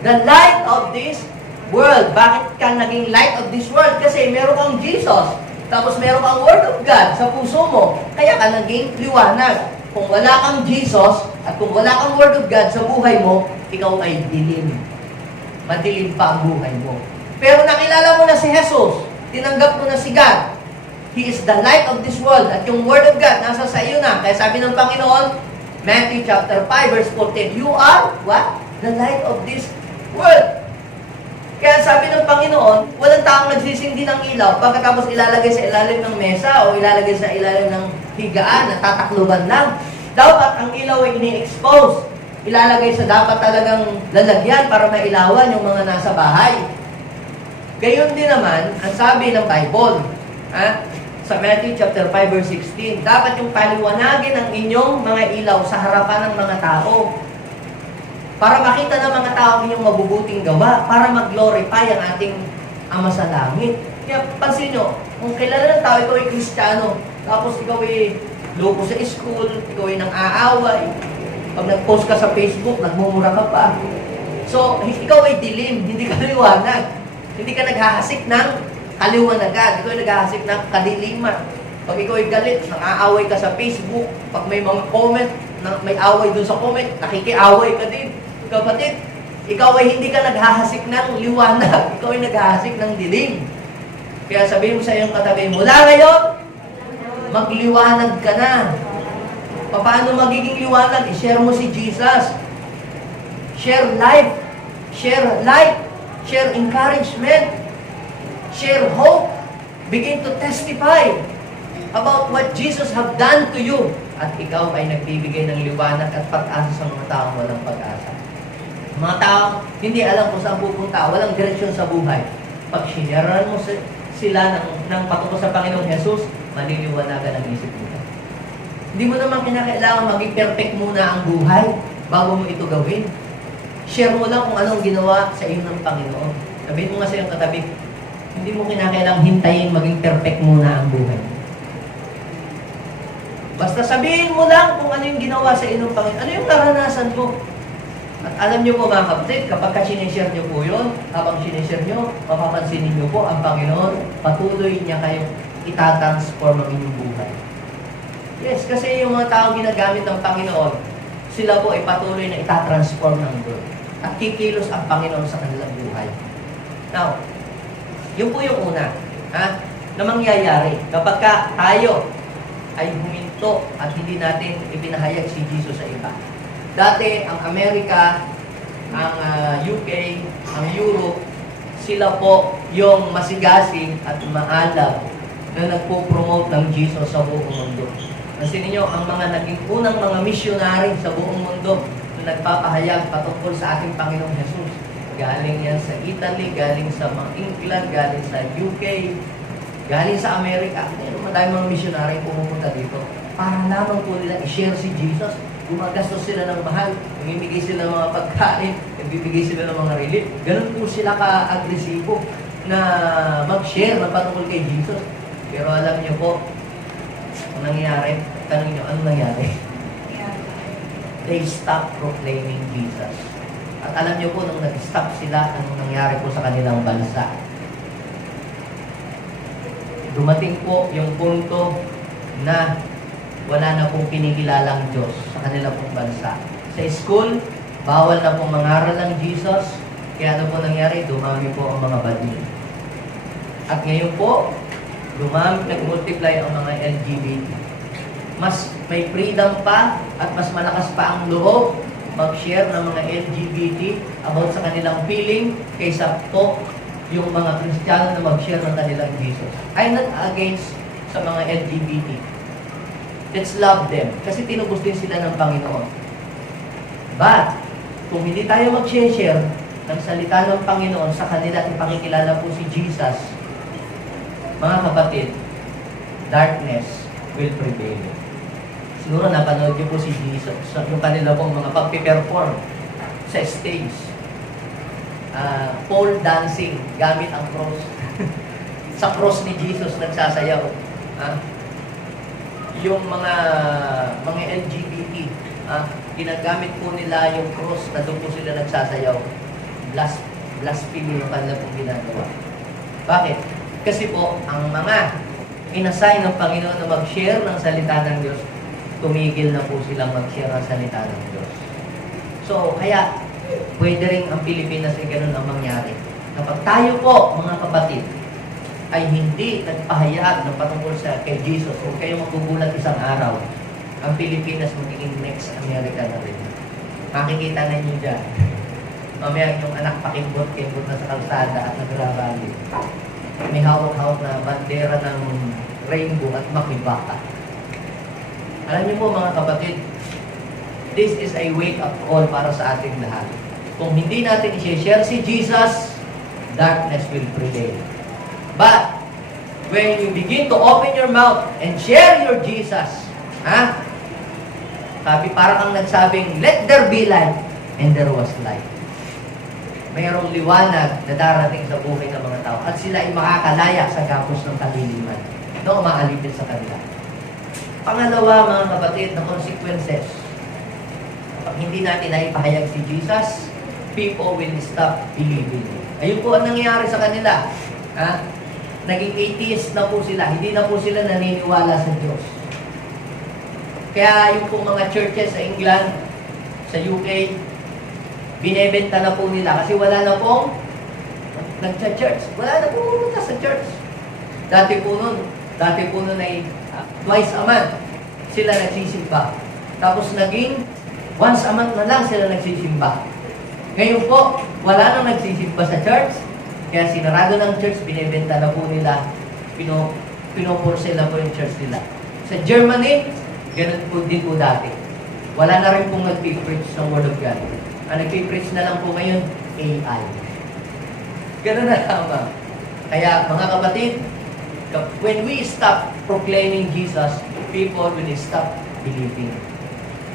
the light of this world. Bakit ka naging light of this world? Kasi meron kang Jesus. Tapos meron kang Word of God sa puso mo. Kaya ka naging liwanag. Kung wala kang Jesus at kung wala kang Word of God sa buhay mo, ikaw ay dilim. Madilim pa ang buhay mo. Pero nakilala mo na si Jesus. Tinanggap mo na si God. He is the light of this world. At yung Word of God nasa sa iyo na. Kaya sabi ng Panginoon, Matthew chapter 5 verse 14, You are what? The light of this world. Kaya sabi ng Panginoon, walang taong nagsisindi ng ilaw pagkatapos ilalagay sa ilalim ng mesa o ilalagay sa ilalim ng higaan na tatakluban lang. Dapat ang ilaw ay ini-expose. Ilalagay sa dapat talagang lalagyan para mailawan yung mga nasa bahay. Gayon din naman, ang sabi ng Bible, sa Matthew chapter 5 verse 16, dapat yung paliwanagin ang inyong mga ilaw sa harapan ng mga tao. Para makita ng mga tao ang inyong mabubuting gawa, para mag-glorify ang ating Ama sa langit. Kaya pansin nyo, kung kilala ng tao, ikaw ay Kristiyano, tapos ikaw ay loko sa school, ikaw ay nang aaway, Pag nag-post ka sa Facebook, nagmumura ka pa. So, ikaw ay dilim, hindi ka liwanag. Hindi ka naghahasik ng kaliwanagan. Ikaw ay naghahasik ng kadiliman. Pag ikaw ay galit, nang-aaway ka sa Facebook, pag may mga comment, may away dun sa comment, nakikiaway ka din. Kapatid, ikaw ay hindi ka naghahasik ng liwanag. Ikaw ay naghahasik ng dilim. Kaya sabihin mo sa iyong katabi, mula ngayon, magliwanag ka na. Paano magiging liwanag? I-share mo si Jesus. Share life. Share light. Share encouragement. Share hope. Begin to testify about what Jesus have done to you. At ikaw ay nagbibigay ng liwanag at pag-asa sa mga taong walang pag-asa. Mga taong hindi alam kung saan pupunta, walang direksyon sa buhay. Pag sinyaran mo sila ng patungkol sa Panginoong Jesus, maliliwanagan ang isip nila. Hindi mo naman kinakailangan maging perfect muna ang buhay bago mo ito gawin. Share mo lang kung anong ginawa sa iyo ng Panginoon. Sabihin mo nga sa iyong katabi, hindi mo kinakailangan hintayin maging perfect muna ang buhay. Basta sabihin mo lang kung ano yung ginawa sa iyo ng Panginoon. Ano yung naranasan mo? At alam niyo po mga kapatid, kapag sinishare niyo po yun, habang sinishare niyo, mapapansinin niyo po ang Panginoon, patuloy niya kayong itatransform ang inyong buhay. Yes, kasi yung mga tao ginagamit ng Panginoon, sila po ay patuloy na itatransform ng Lord. At kikilos ang Panginoon sa kanilang buhay. Now, yun po yung una, na mangyayari kapag tayo ay huminto at hindi natin ipinahayag si Jesus sa iba. Dati, ang Amerika, ang UK, ang Europe, sila po yung masigasig at maalam na nagpo-promote ng Jesus sa buong mundo. Kasi ninyo, ang mga naging unang mga missionary sa buong mundo na nagpapahayag patungkol sa ating Panginoong Jesus. Galing yan sa Italy, galing sa mga England, galing sa UK, galing sa Amerika. Madami mga missionary pumupunta dito. Para lamang po nila i-share si Jesus. Gumagastos sila ng mahal, namimigay sila ng mga pagkain, nagbibigay sila ng mga relief. Ganun po sila ka-agresibo na mag-share ng patungkol kay Jesus. Pero alam niyo po, ang nangyari, tanong niyo, ano nangyari? They stopped proclaiming Jesus. At alam niyo po, nung nag-stop sila, anong nangyari po sa kanilang bansa? Dumating po yung punto na wala na pong kinikilalang Diyos sa kanila pong bansa. Sa school, bawal na pong mangaral ng Jesus. Kaya ano po nangyari? Dumami po ang mga bading. At ngayon po, nag-multiply ang mga LGBT. Mas may freedom pa at mas malakas pa ang loob mag-share ng mga LGBT about sa kanilang feeling kaysa po yung mga Kristiyano na mag-share ng kanilang Jesus. I'm not against sa mga LGBT. Let's love them. Kasi tinubos din sila ng Panginoon. But, kung hindi tayo mag-share ng salita ng Panginoon sa kanila at ipakikilala po si Jesus, mga kapatid, darkness will prevail. Siguro napanood niyo po si Jesus, yung kanila pong mga pag-perform sa stage. Pole dancing, gamit ang cross. Sa cross ni Jesus nagsasayaw. Yung mga LGBT, ginagamit po nila yung cross na doon po sila nagsasayaw. Blasphemy yung kanila pong ginagawa. Bakit? Kasi po, ang mga inassign ng Panginoon na mag-share ng salita ng Diyos, tumigil na po silang mag-share ng salita ng Diyos. So, kaya, pwede rin ang Pilipinas ay ganun ang mangyari. Kapag tayo po, mga kapatid, ay hindi nagpahayag ng patungkol sa kay Jesus, kung kayo magugulat isang araw, ang Pilipinas magiging next America na rin. Makikita na niyo dyan. Mamaya yung anak pakimbot-kimbot na sa kalsada at nagrarally. May hawak-hawak na bandera ng rainbow at makibaka. Alam niyo po mga kapatid, this is a wake-up call para sa ating lahat. Kung hindi natin i-share si Jesus, darkness will prevail. But, when you begin to open your mouth and share your Jesus, sabi, parang kang nagsabing, let there be light, and there was light. Mayroong liwanag na darating sa buhay ng mga tao, at sila ay makakalaya sa gapos ng kaliliman na umaalipin sa kanila. Pangalawa, mga kapatid, na consequences. hindi natin naipahayag si Jesus, people will stop believing. Ayun po ang nangyayari sa kanila. Naging atheist na po sila. Hindi na po sila naniniwala sa Diyos. Kaya yung po mga churches sa England, sa UK, binebenta na po nila kasi wala na pong nagcha-church. Wala na po pumunta sa church. Dati po nun ay twice a month sila nagsisimba. Tapos naging once a month na lang sila nagsisimba. Ngayon po, wala nang nagsisimba sa church. Kaya sinarado ng church, binebenta na po nila, pinoporsela po yung church nila. Sa Germany, ganun po din po dati. Wala na rin pong nag-preach ng Word of God. Ang nag-preach na lang po ngayon, AI. Ganun na lamang. Kaya mga kapatid, when we stop proclaiming Jesus, people will stop believing.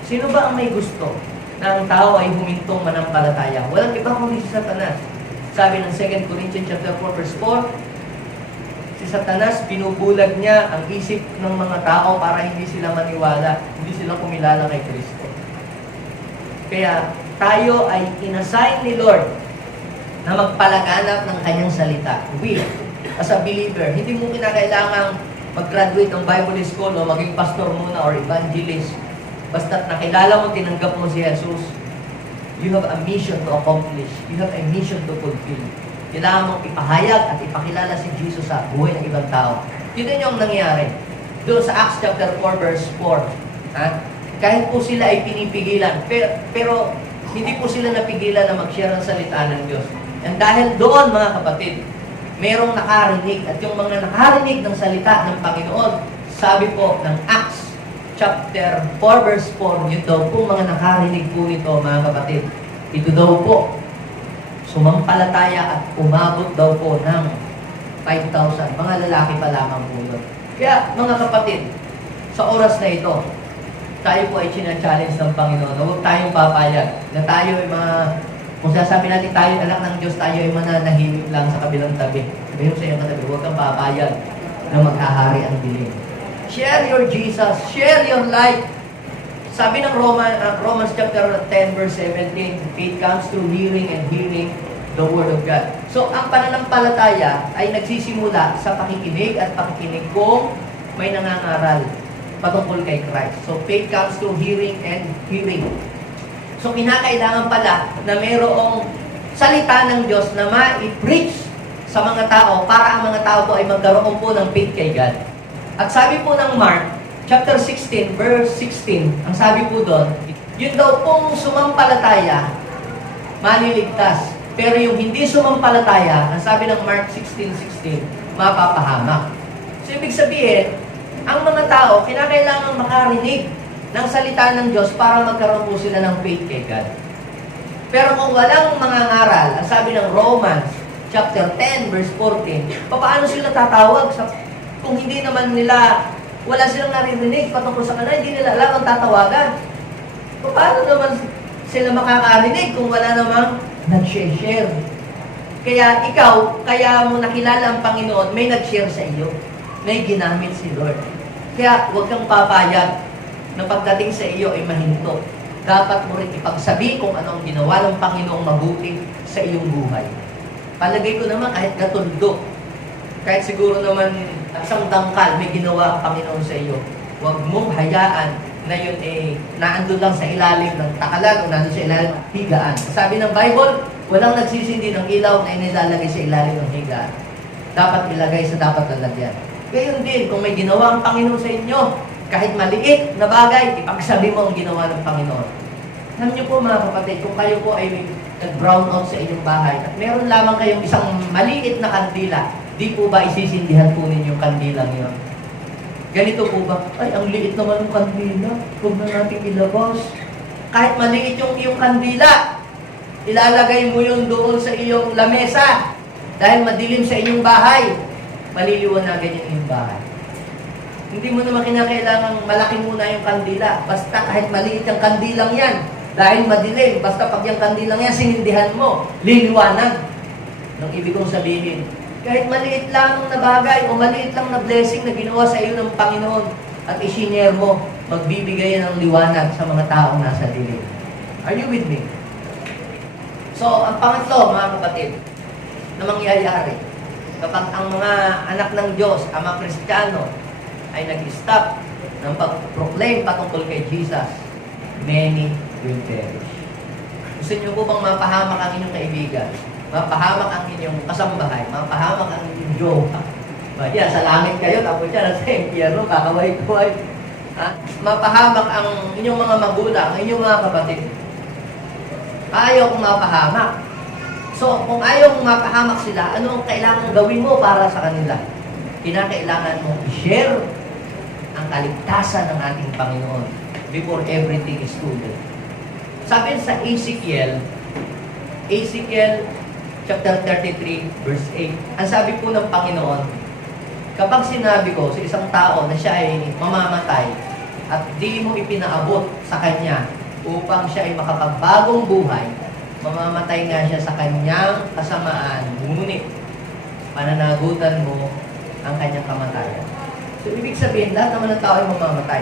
Sino ba ang may gusto na ang tao ay humintong manampalataya? Walang iba kundi si Satanas. Sabi ng 2 Corinthians chapter 4 verse 4, si Satanas, pinubulag niya ang isip ng mga tao para hindi sila maniwala, hindi sila kumilala kay Kristo. Kaya tayo ay inassign ni Lord na magpalaganap ng kanyang salita. We, as a believer, hindi mo kinakailangang mag-graduate ng Bible school o maging pastor muna or evangelist. Basta't nakilala mo, tinanggap mo si Jesus, you have a mission to accomplish. You have a mission to fulfill. Kailangan mong ipahayag at ipakilala si Jesus sa buhay ng ibang tao. Yun din yung nangyari. Doon sa Acts chapter 4 verse 4. Kahit po sila ay pinipigilan, pero hindi po sila napigilan na mag-share ng salita ng Diyos. And dahil doon, mga kapatid, merong nakarinig at yung mga nakarinig ng salita ng Panginoon, sabi po ng Acts chapter 4 verse 4, yun daw po mga nakarinig po nito, mga kapatid. Ito daw po, sumampalataya at umabot daw po ng 5,000. Mga lalaki pa lamang po yun. Kaya, mga kapatid, sa oras na ito, tayo po ay china-challenge ng Panginoon na huwag tayong papayag na tayo ay mga, kung sasabi natin tayo anak ng Diyos, tayo ay mananahimik lang sa kabilang tabi. Sabihin sa iyong katabi, huwag kang papayag na maghahari ang dilim. Share your Jesus. Share your life. Sabi ng Romans chapter 10 verse 17, faith comes through hearing and hearing the Word of God. So, ang pananampalataya ay nagsisimula sa pakikinig at pakikinig kung may nangangaral patungkol kay Christ. So, faith comes through hearing and hearing. So, kinakailangan pala na mayroong salita ng Diyos na ma-preach sa mga tao para ang mga tao po ay magkaroon po ng faith kay God. At sabi po ng Mark, chapter 16, verse 16, ang sabi po doon, yun daw pong sumampalataya, maliligtas. Pero yung hindi sumampalataya, ang sabi ng Mark 16:16, mapapahamak. So, ibig sabihin, ang mga tao, kinakailangan makarinig ng salita ng Diyos para magkaroon po sila ng faith kay God. Pero kung walang mangangaral, ang sabi ng Romans, chapter 10, verse 14, paano sila tatawag kung hindi naman nila, wala silang naririnig patungkol sa kanila, hindi nila alam ang tatawagan. Paano naman sila makakarinig kung wala namang nag-share? Kaya ikaw, kaya mo nakilala ang Panginoon, may nag-share sa iyo. May ginamit si Lord. Kaya huwag kang papayag na pagdating sa iyo ay mahinto. Dapat mo rin ipagsabi kung anong ginawa ng Panginoong mabuti sa iyong buhay. Palagay ko naman kahit katuldo, kahit siguro naman isang dangkal may ginawa ang Panginoon sa iyo, huwag mong hayaan na yun naandun lang sa ilalim ng takalan o nandun sa ilalim ng higaan. Sabi ng Bible, walang nagsisindi ng ilaw na inilalagay sa ilalim ng higaan. Dapat ilagay sa dapat lalagyan. Gayon din, kung may ginawa ang Panginoon sa inyo, kahit maliit na bagay, ipagsabi mo ang ginawa ng Panginoon. Alam niyo po mga kapatid, kung kayo po ay nag-brown out sa inyong bahay at meron lamang kayong isang maliit na kandila, di po ba isisindihan po ninyo yung kandilang yun? Ganito po ba? Ay, ang liit naman ng kandila. Huwag na natin ilabas. Kahit maliit yung iyong kandila, ilalagay mo yun doon sa iyong lamesa. Dahil madilim sa inyong bahay, maliliwanagan yung iyong bahay. Hindi mo naman kinakailangang malaki muna yung kandila. Basta kahit maliit yung kandilang yan, dahil madilim, basta pag yung kandilang yan, sinindihan mo, liliwanag. Nang ibig kong sabihin, kahit maliit lang na bagay o maliit lang na blessing na ginawa sa iyo ng Panginoon at isinare mo, magbibigay ng liwanag sa mga taong nasa dilim. Are you with me? So, ang pangatlo, mga kapatid, na mangyayari, kapag ang mga anak ng Diyos, ang mga Kristiyano, ay nag-stop ng pag-proclaim patungkol kay Jesus, many will perish. Gusto niyo po bang mapahamak ang inyong kaibigan? Mapahamak ang inyong kasambahay? Mapahamak ang inyong jowa? Yeah, sa langit kayo, tapos yan, sa impyerno, kakaway-kaway. Mapahamak ang inyong mga magulang, ang inyong mga kapatid. Ayaw kong mapahamak. So, kung ayaw mong mapahamak sila, ano ang kailangan gawin mo para sa kanila? Kinakailangan mong i-share ang kaligtasan ng ating Panginoon before everything is too late. Sabi sa Ezekiel chapter 33, verse 8, ang sabi po ng Panginoon, kapag sinabi ko sa isang tao na siya ay mamamatay at di mo ipinaabot sa kanya upang siya ay makapagbagong buhay, mamamatay nga siya sa kanyang kasamaan, ngunit pananagutan mo ang kanyang kamatayan. So, ibig sabihin, lahat naman ng tao ay mamamatay.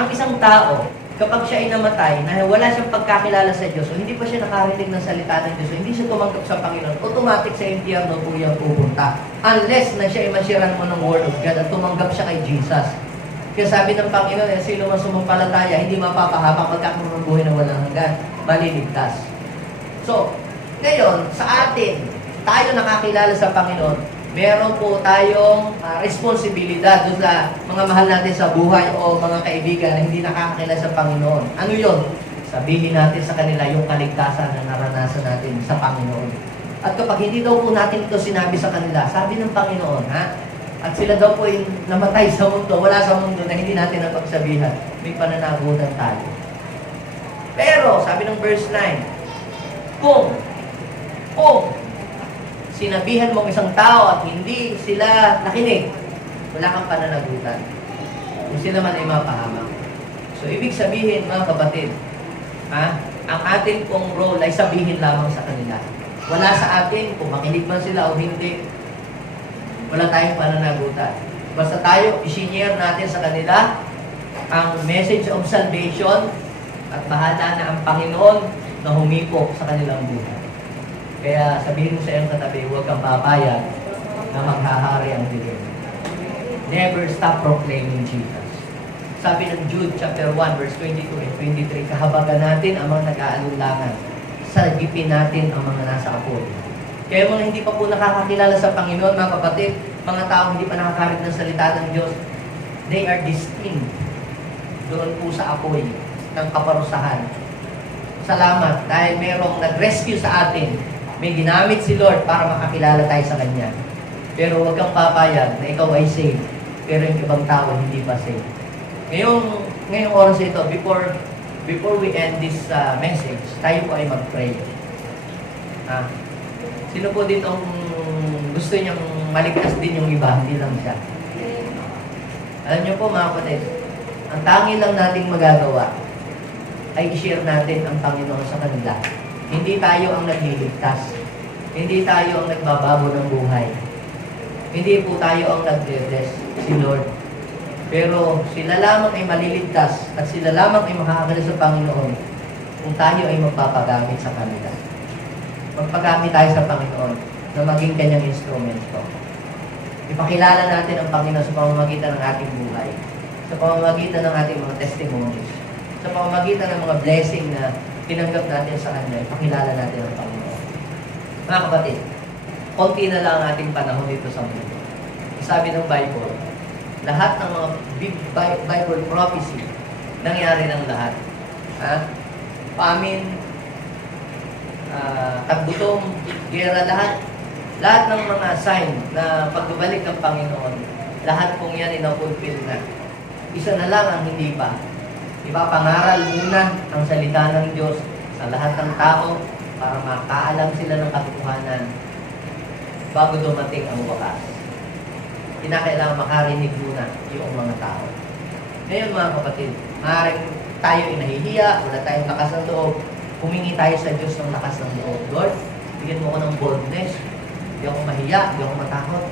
Ang isang tao, kapag siya ay namatay, na wala siyang pagkakilala sa Diyos, o hindi pa siya nakarinig ng salita ng Diyos, o hindi siya tumanggap sa Panginoon, automatic sa impyerno po yung pupunta. Unless na siya ay masiran mo ng Word of God at tumanggap siya kay Jesus. Kaya sabi ng Panginoon, sino man sumampalataya, hindi mapapahamak magkakaroon ng buhay na walang hanggan, maliligtas. So, ngayon, sa atin, tayo nakakilala sa Panginoon, meron po tayong responsibilidad doon sa mga mahal natin sa buhay o mga kaibigan na hindi nakakakilala sa Panginoon. Ano yun? Sabihin natin sa kanila yung kaligtasan na naranasan natin sa Panginoon. At kapag hindi daw po natin ito sinabi sa kanila, sabi ng Panginoon, at sila daw po yung namatay sa mundo, wala sa mundo na hindi natin napagsabihan, may pananagutan tayo. Pero, sabi ng verse 9, kung sinabihan mo isang tao at hindi sila nakinig, wala kang pananagutan. Kung sila man ay mapahamak. So, ibig sabihin, mga kapatid, ang atin pong role ay sabihin lamang sa kanila. Wala sa atin kung makinig man sila o hindi, wala tayong pananagutan. Basta tayo, i-share natin sa kanila ang message of salvation at bahala na ang Panginoon na humipok sa kanilang buhay. Kaya sabihin mo sa iyong katabi, huwag kang papayag na maghahari ang dilim. Never stop proclaiming Jesus. Sabi ng Jude chapter 1 verse 22 and 23, kahabagan natin ang mga nag-aalinlangan. Sagipin natin ang mga nasa apoy. Kaya mga hindi pa po nakakakilala sa Panginoon, mga kapatid, mga tao hindi pa nakakarig ng salita ng Diyos, they are destined doon po sa apoy ng kaparusahan. Salamat dahil merong nag-rescue sa atin. May ginamit si Lord para makakilala tayo sa Kanya. Pero huwag kang papayag na ikaw ay saved, pero yung ibang tao hindi pa saved. Ngayong oras ito, before we end this message, tayo po ay mag-pray. Sino po dito gusto niyang maligtas din yung iba, hindi lang siya? Alam niyo po mga kapatid, ang tangi lang nating magagawa ay i-share natin ang Panginoon sa kanila. Hindi tayo ang nagliligtas. Hindi tayo ang nagbabago ng buhay. Hindi po tayo ang nagre-bless, si Lord. Pero sila lamang ay maliligtas at sila lamang ay makakakilala sa Panginoon kung tayo ay magpapagamit sa kanila. Magpagamit tayo sa Panginoon na maging Kanyang instrumento. Ipakilala natin ang Panginoon sa pamamagitan ng ating buhay, sa pamamagitan ng ating mga testimonies, sa pamamagitan ng mga blessing na tinanggap natin sa Kanya, ipakilala natin ang Panginoon. Mga kapatid, konti na lang ang ating panahon dito sa mundo. Sabi ng Bible, lahat ng mga Bible prophecy, nangyari ng lahat. Famine, taggutom, gera, lahat ng mga sign na pagbabalik ng Panginoon, lahat pong yan ina-fulfill na. Isa na lang ang hindi pa. Ipapangaral muna ang salita ng Diyos sa lahat ng tao para makaalam sila ng katotohanan bago dumating ang wakas. Kinakailangan makarinig muna yung mga tao. Ngayon mga kapatid, maaaring tayo inahihiya, wala tayong lakas ng loob, humingi tayo sa Diyos ng lakas ng loob. Lord, bigyan mo ko ng boldness. Hindi ako mahiya, hindi ako matakot.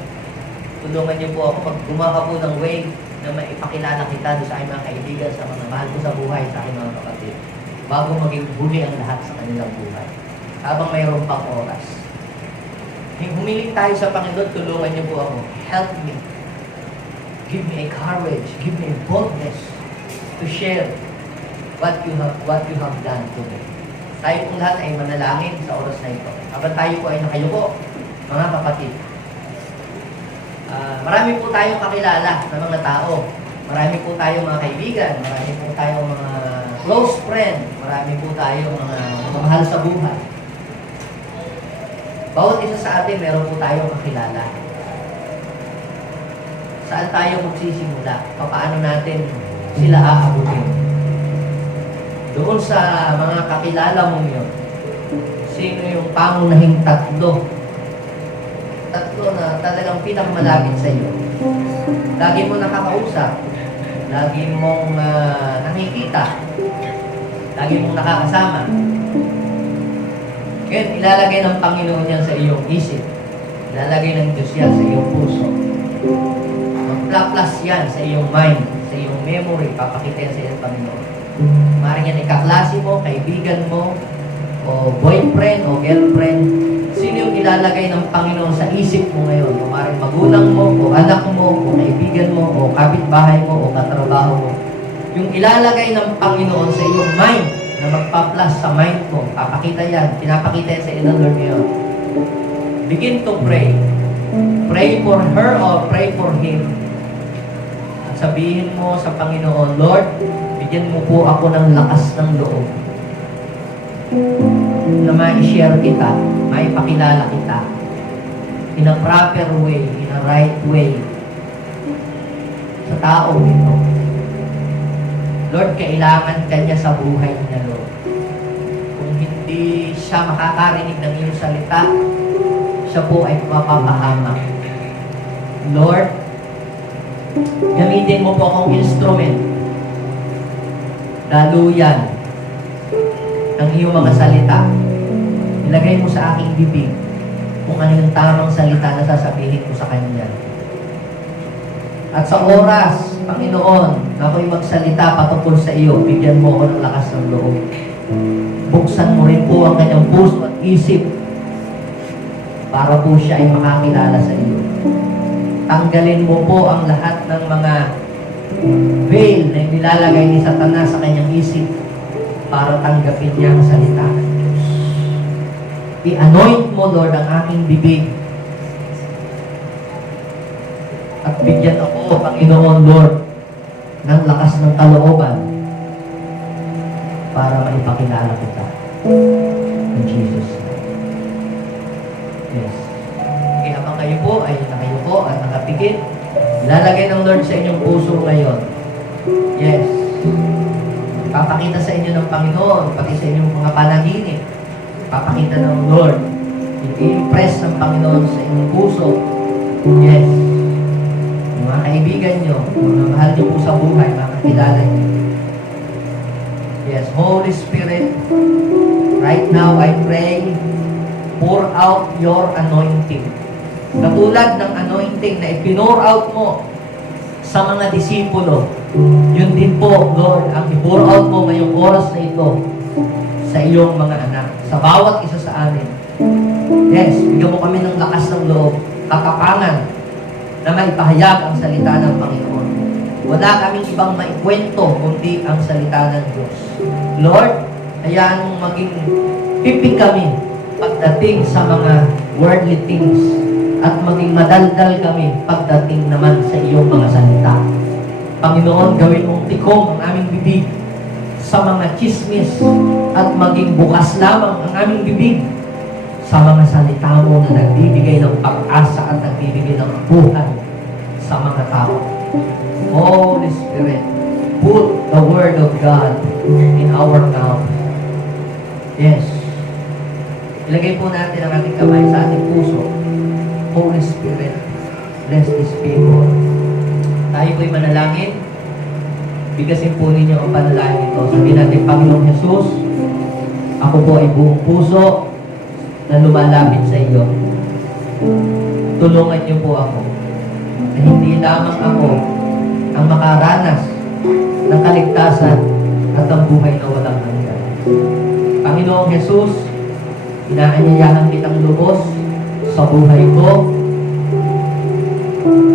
Tulungan niyo po ako gumawa po ng way na maipakilala kita doon sa aking mga kaibigan, sa mga mahal ko sa buhay, sa aking mga kapatid. bago maging huli ang lahat sa kanilang buhay. Habang mayroon pang oras. Humiling tayo sa Panginoon, tulungan niyo po ako. Help me. Give me a courage. Give me a boldness to share what you have done to me. Tayo pong lahat ay manalangin sa oras na ito. Habang tayo po ay nakayuko, mga kapatid. Marami po tayong kakilala na mga tao. Marami po tayong mga kaibigan. Marami po tayong mga close friend. Marami po tayong mga mahal sa buhay. Bawat isa sa atin, meron po tayong kakilala. Saan tayo magsisimula? Paano natin sila aabutin? Doon sa mga kakilala mong yun, sino yung pangunahing tatlo? Tatlo na talagang pinakamalapit sa iyo. Lagi mo nakakausap. Lagi mong nakikita. Lagi mong nakakasama. Ngayon, ilalagay ng Panginoon yan sa iyong isip. Ilalagay ng Diyos yan sa iyong puso. Magpla-plus yan sa iyong mind, sa iyong memory, papakita yan sa iyong Panginoon. Maaaring yan ikaklase mo, kaibigan mo, o boyfriend, o girlfriend. Sino yung ilalagay ng Panginoon sa isip mo ngayon? O maaaring magulang mo, o anak mo, o kaibigan mo, o kapitbahay mo, o katrabaho mo. Yung ilalagay ng Panginoon sa iyong mind, na magpa-plus sa mind mo, papakita yan, pinapakita yan sa iyong Lord ngayon. Begin to pray. Pray for her or pray for him. At sabihin mo sa Panginoon, Lord, bigyan mo po ako ng lakas ng loob na ma-share kita, maipakilala kita in a proper way, in a right way sa tao ito. Lord, kailangan kanya sa buhay niya, Lord. Kung hindi siya makakarinig ng iyong salita, siya po ay mapapahamak. Lord, gamitin mo po akong instrument. Daluyan ng iyong mga salita. Ilagay mo sa aking bibig kung ano yung tamang salita na sasabihin ko sa kanya. At sa oras, Panginoon, na ako'y magsalita patungkol sa iyo, bigyan mo ako ng lakas ng loob. Buksan mo rin po ang kanyang puso at isip para po siya ay makakilala sa iyo. Tanggalin mo po ang lahat ng mga veil na nilalagay ni Satanas sa kanyang isip para tanggapin niya ang salita ng Diyos. I-anoint mo, Lord, ang aking bibig. At bigyan ako, Panginoon, Lord, ng lakas ng kalooban para maipakilala kita. In Jesus' name. Yes. Kaya habang kayo po ay nakayuko at nakapikit, ilalagay ng Lord sa inyong puso ngayon. Yes. Papakita sa inyo ng Panginoon, pati sa inyong mga panaginip. Papakita ng Lord. I-impress ng Panginoon sa inyong puso. Yes. Yung mga kaibigan nyo, mga mahal nyo po sa buhay, makakilala nyo. Yes, Holy Spirit, right now I pray, pour out your anointing. Katulad ng anointing na ipinore out mo sa mga disipulo, yun din po, Lord, ang i-pour out mo ngayong oras na ito sa iyong mga anak, sa bawat isa sa amin. Yes, bigyan mo kami ng lakas ng loob, kakapangan, na maipahayag ang salita ng Panginoon. Wala kaming ibang maikwento kundi ang salita ng Diyos. Lord, hayaan mong maging pipig kami pagdating sa mga worldly things at maging madaldal kami pagdating naman sa iyong mga salita. Panginoon, gawin mong tikom ang aming bibig sa mga chismis at maging bukas lamang ang aming bibig sa mga salita mo na nagbibigay ng pag-asa at nagbibigay ng buhay sa mga tao. Holy Spirit, put the Word of God in our mouth. Yes. Ilagay po natin ang ating kamay sa ating puso. Holy Spirit, bless these people. Tayo po'y manalangin. Bigasin po ninyo ang panalangin ito. Sabihin natin, Panginoong Jesus, ako po ay buong puso na lumalapit sa iyo. Tulungan niyo po ako na hindi lamang ako ang makaranas ng kaligtasan at ang buhay na walang hanggan. Panginoong Jesus, inaanyayahan kitang lubos sa buhay ko.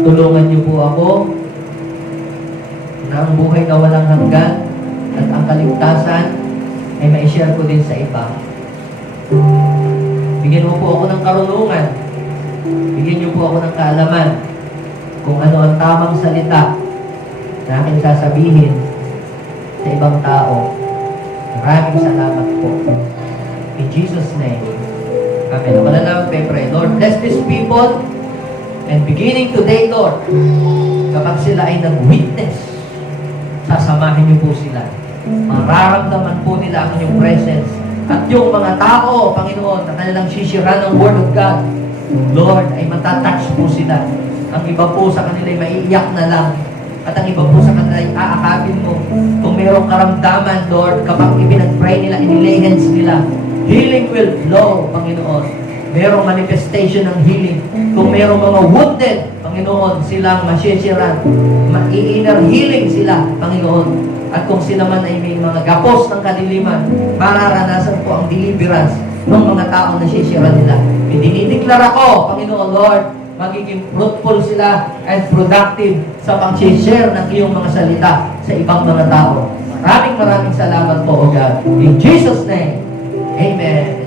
Tulungan niyo po ako na ang buhay na walang hanggan at ang kaligtasan ay ma-share ko din sa iba. Bigyan mo po ako ng karunungan. Bigyan niyo po ako ng kaalaman kung ano ang tamang salita na aking sasabihin sa ibang tao. Maraming salamat po. In Jesus' name. Amen. Ako na lang pray. Lord, bless these people. And beginning today, Lord, kapag sila ay nag-witness, sasamahin niyo po sila. Mararamdaman po nila ang inyong presence. At yung mga tao, Panginoon, na kanilang sisira ng Word of God, Lord, ay matatouch po sila. Ang iba po sa kanila ay maiiyak na lang. At ang iba po sa kanila ay aakapin mo. Kung mayroong karamdaman, Lord, kapag ipinag-pray nila, inilay hands nila, healing will flow, Panginoon. Mayroong manifestation ng healing. Kung mayroong mga wounded, Panginoon, silang masisiran. Ma-inner healing sila, Panginoon. At kung sila man ay may mga gapos ng kadiliman, mararanasan po ang deliverance ng mga tao na sisira nila. Dinideklara ko, Panginoon Lord, magiging fruitful sila and productive sa pag-share ng iyong mga salita sa ibang mga tao. Maraming salamat po, O God. In Jesus' name, Amen.